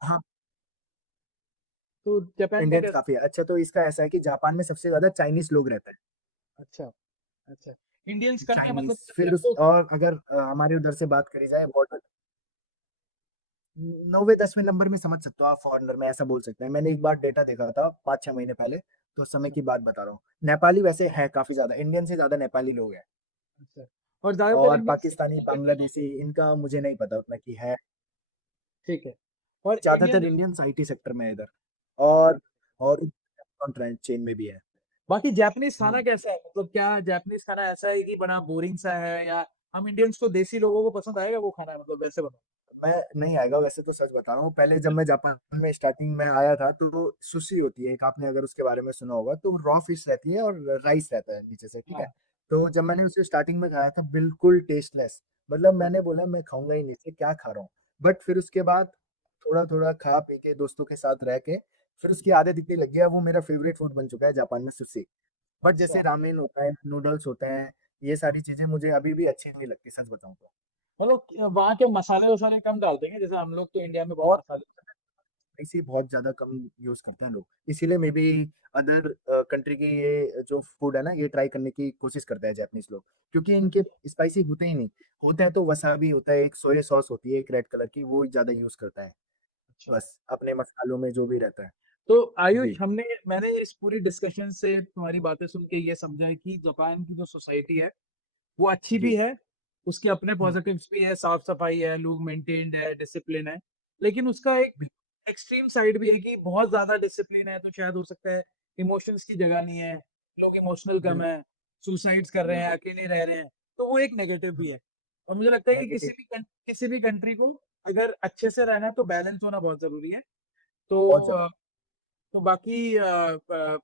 हाँ, तो जापान में इंडियंस कैसा? काफ़ी है। अच्छा तो इसका ऐसा है कि जापान में सबसे ज़्यादा चाइनीज़ लोग रहते हैं। अच्छा, अच्छा। इंडियंस कम है मतलब चाइनीज़ कितने फिर उस लोग? और अगर हमारे उधर से बात करी जाए बॉर्डर 9वें-10वें नंबर में समझ सकते हो आप फॉरेनर में ऐसा बोल सकते हैं। मैंने एक बार डेटा देखा था 5-6 महीने पहले, तो उस समय की बात बता रहा हूँ। नेपाली वैसे है काफ़ी ज़्यादा, इंडियन से ज़्यादा नेपाली लोग हैं अच्छा। और ज़्यादातर और इंडियंस पाकिस्तानी, बांग्लादेशी इनका मुझे नहीं पता उतना कि है। ठीक है। और ज़्यादातर इंडियन इंडियंस आईटी सेक्टर में है इधर और और रेस्टोरेंट चेन में भी है। बाकी जापानीज़ खाना हुँ। कैसा है? मतलब क्या जापानीज़ खाना ऐसा है कि बड़ा बोरिंग सा है या हम इंडियंस को देसी लोगों को पसंद आएगा वो खाना मतलब वैसे बताओ? मैं नहीं आएगा वैसे तो सच बता रहा हूँ। पहले जब मैं जापान में स्टार्टिंग में आया था तो सुशी होती है एक आपने अगर उसके बारे में सुना होगा तो रॉ फिश रहती है और राइस रहता है नीचे से, ठीक है? हाँ, तो जब मैंने उसे स्टार्टिंग में खाया था बिल्कुल टेस्टलेस मतलब हाँ। मैंने बोला मैं खाऊँगा ही नहीं इसे क्या खा रहा हूँ? बट फिर उसके बाद थोड़ा-थोड़ा खा पी के दोस्तों के साथ रह के फिर उसकी आदत इतनी लग गई है वो मेरा फेवरेट फूड बन चुका है जापान में सुशी। बट अच्छा। जैसे रामेन होता है, नूडल्स होते हैं, ये सारी चीज़ें मुझे अभी भी अच्छी नहीं लगती सच बताऊँ तो। मतलब वहाँ के मसाले-वसाले कम डालते हैं क्या? जैसे हम लोग तो इंडिया में बहुत बहुत मसाले स्पाइसी बहुत ज़्यादा कम यूज़ करते हैं लोग। इसीलिए मे बी अदर कंट्री के ये जो फूड है ना, ये ट्राई करने की कोशिश करते हैं जापानीज़ लोग। क्योंकि इनके स्पाइसी होते ही नहीं। होते हैं तो वसाबी होता है, एक सोया सॉस होती है एक रेड कलर की, वो ज़्यादा यूज़ करता है। अच्छा। बस, अपने मसालों में जो भी रहता है। तो आयुष, जी, मैंने इस पूरी डिस्कशन से तुम्हारी बातें सुन के ये समझा है कि जापान की जो सोसाइटी है वो अच्छी भी जी। है, उसके अपने हुँ, पॉजिटिव्स भी है, साफ-सफाई है, लोग मेंटेन्ड है, डिसिप्लिन है। लेकिन उसका एक बिल एक्सट्रीम साइड भी है कि बहुत ज़्यादा डिसिप्लिन है तो शायद हो सकता है इमोशंस की जगह नहीं है, लोग इमोशनल कम बिल है, सुसाइड्स कर रहे हैं, बिल्कुल। अकेले रह रहे हैं, तो वो एक नेगेटिव हुँ, भी है। और मुझे लगता है कि नेगेटिव किसी भी कंट्री को अगर अच्छे से रहना है तो बैलेंस होना बहुत ज़रूरी है। तो बहुत ज़्यादा। तो बाकी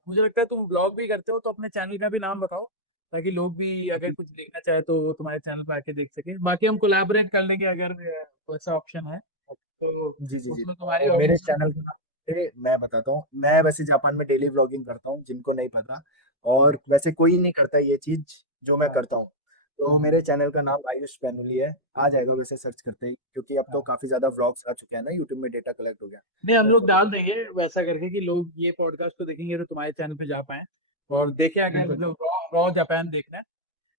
मुझे लगता है तुम व्लॉग भी करते हो तो अपने चैनल का भी नाम बताओ, ताकि लोग भी अगर जी, कुछ देखना चाहे तो वो तुम्हारे चैनल पे आके देख सकें। बाकी हम कोलैबोरेट कर लेंगे अगर वैसा ऑप्शन है, तो जी, जी, जी। उसमें तुम्हारी मेरे ऑडियंस को चैनल का नाम है मैं बताता हूँ, मैं वैसे जापान में डेली व्लॉगिंग करता हूँ, जिनको नहीं पता और वैसे कोई नहीं करता ये चीज़ जो मैं हाँ, करता हूँ। तो हाँ, मेरे चैनल का नाम आयुष पैनुली है, आ जाएगा वैसे सर्च करते ही क्योंकि अब तो हाँ। काफ़ी ज़्यादा व्लॉग्स आ चुके हैं ना यूट्यूब में डेटा कलेक्ट हो गया। नहीं, हम मैं लोग उसको डाल देंगे वैसा करके कि लोग ये पॉडकास्ट को देखेंगे तो तुम्हारे चैनल पे जा पाएँ और देखें अगर बिल्कुल, मतलब रॉ रॉ जापान देखना है।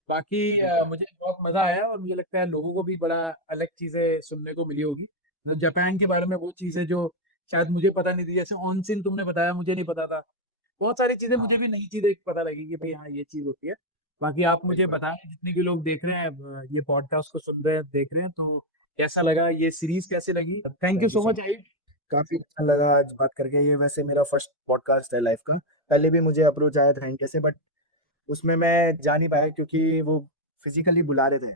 बाकी बिल्कुल। मुझे बहुत मज़ा आया और मुझे लगता है लोगों को भी बड़ा अलग चीज़ें सुनने को मिली होगी। मतलब जापान के बारे में वो चीज़ें जो शायद मुझे पता नहीं थी, जैसे ऑनसिन तुमने बताया मुझे नहीं पता था। बहुत सारी चीज़ें हाँ, मुझे भी नई चीज़ें पता लगी कि भई हाँ, ये चीज़ होती है। बाकी आप मुझे बिल्कुल। बताएँ जितने भी लोग देख रहे हैं ये पॉडकास्ट को सुन रहे हैं, देख रहे हैं तो कैसा लगा? ये सीरीज़ कैसी लगी? Thank you thank you so so much much. Ayush. काफ़ी अच्छा लगा आज बात करके, ये वैसे मेरा फर्स्ट पॉडकास्ट है लाइफ़ का। पहले भी मुझे अप्रोच आया था इनके से बट उसमें मैं जा नहीं पाया क्योंकि वो फिज़िकली बुला रहे थे।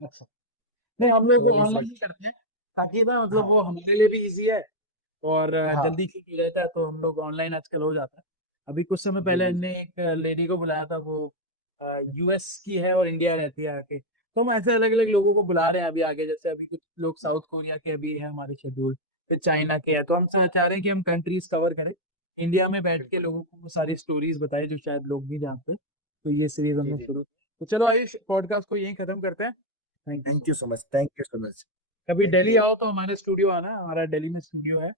अच्छा। नहीं, हम लोग तो इस ऑनलाइन वजह ही करते हैं, ताकि ना मतलब हाँ, वो हमारे लिए भी ईज़ी है और हाँ। जल्दी ठीक हो जाता है, तो हम लोग ऑनलाइन आजकल हो जाता है। अभी कुछ समय जी, पहले जी, हमने एक लेडी को बुलाया था, वो यूएस की है और इंडिया रहती है आके। तो हम ऐसे अलग-अलग लोगों को बुला रहे हैं अभी आगे, जैसे अभी कुछ लोग साउथ कोरिया के अभी हैं हमारे शेड्यूल, फिर चाइना के हैं, तो हम चाह रहे हैं कि हम कंट्रीज़ कवर करें। इंडिया में बैठ के बिल्कुल। लोगों को वो सारी स्टोरीज़ बताएँ जो शायद लोग नहीं जानते। तो ये सीरीज़ जी, हमने जी। शुरू की। तो चलो आयुष, पॉडकास्ट को यहीं खत्म करते हैं। Thank you so thank you much. So much, thank you so much. कभी थैंक दिल्ली यू। आओ तो हमारे स्टूडियो आना, हमारा दिल्ली में स्टूडियो है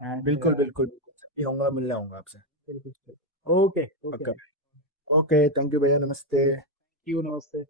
एंड बिल्कुल, बिल्कुल, बिल्कुल। जब भी आऊँगा मिलने आऊँगा आपसे, बिल्कुल, ओके, ओके, पक्का। ओके, थैंक यू भैया, नमस्ते। थैंक यू, नमस्ते।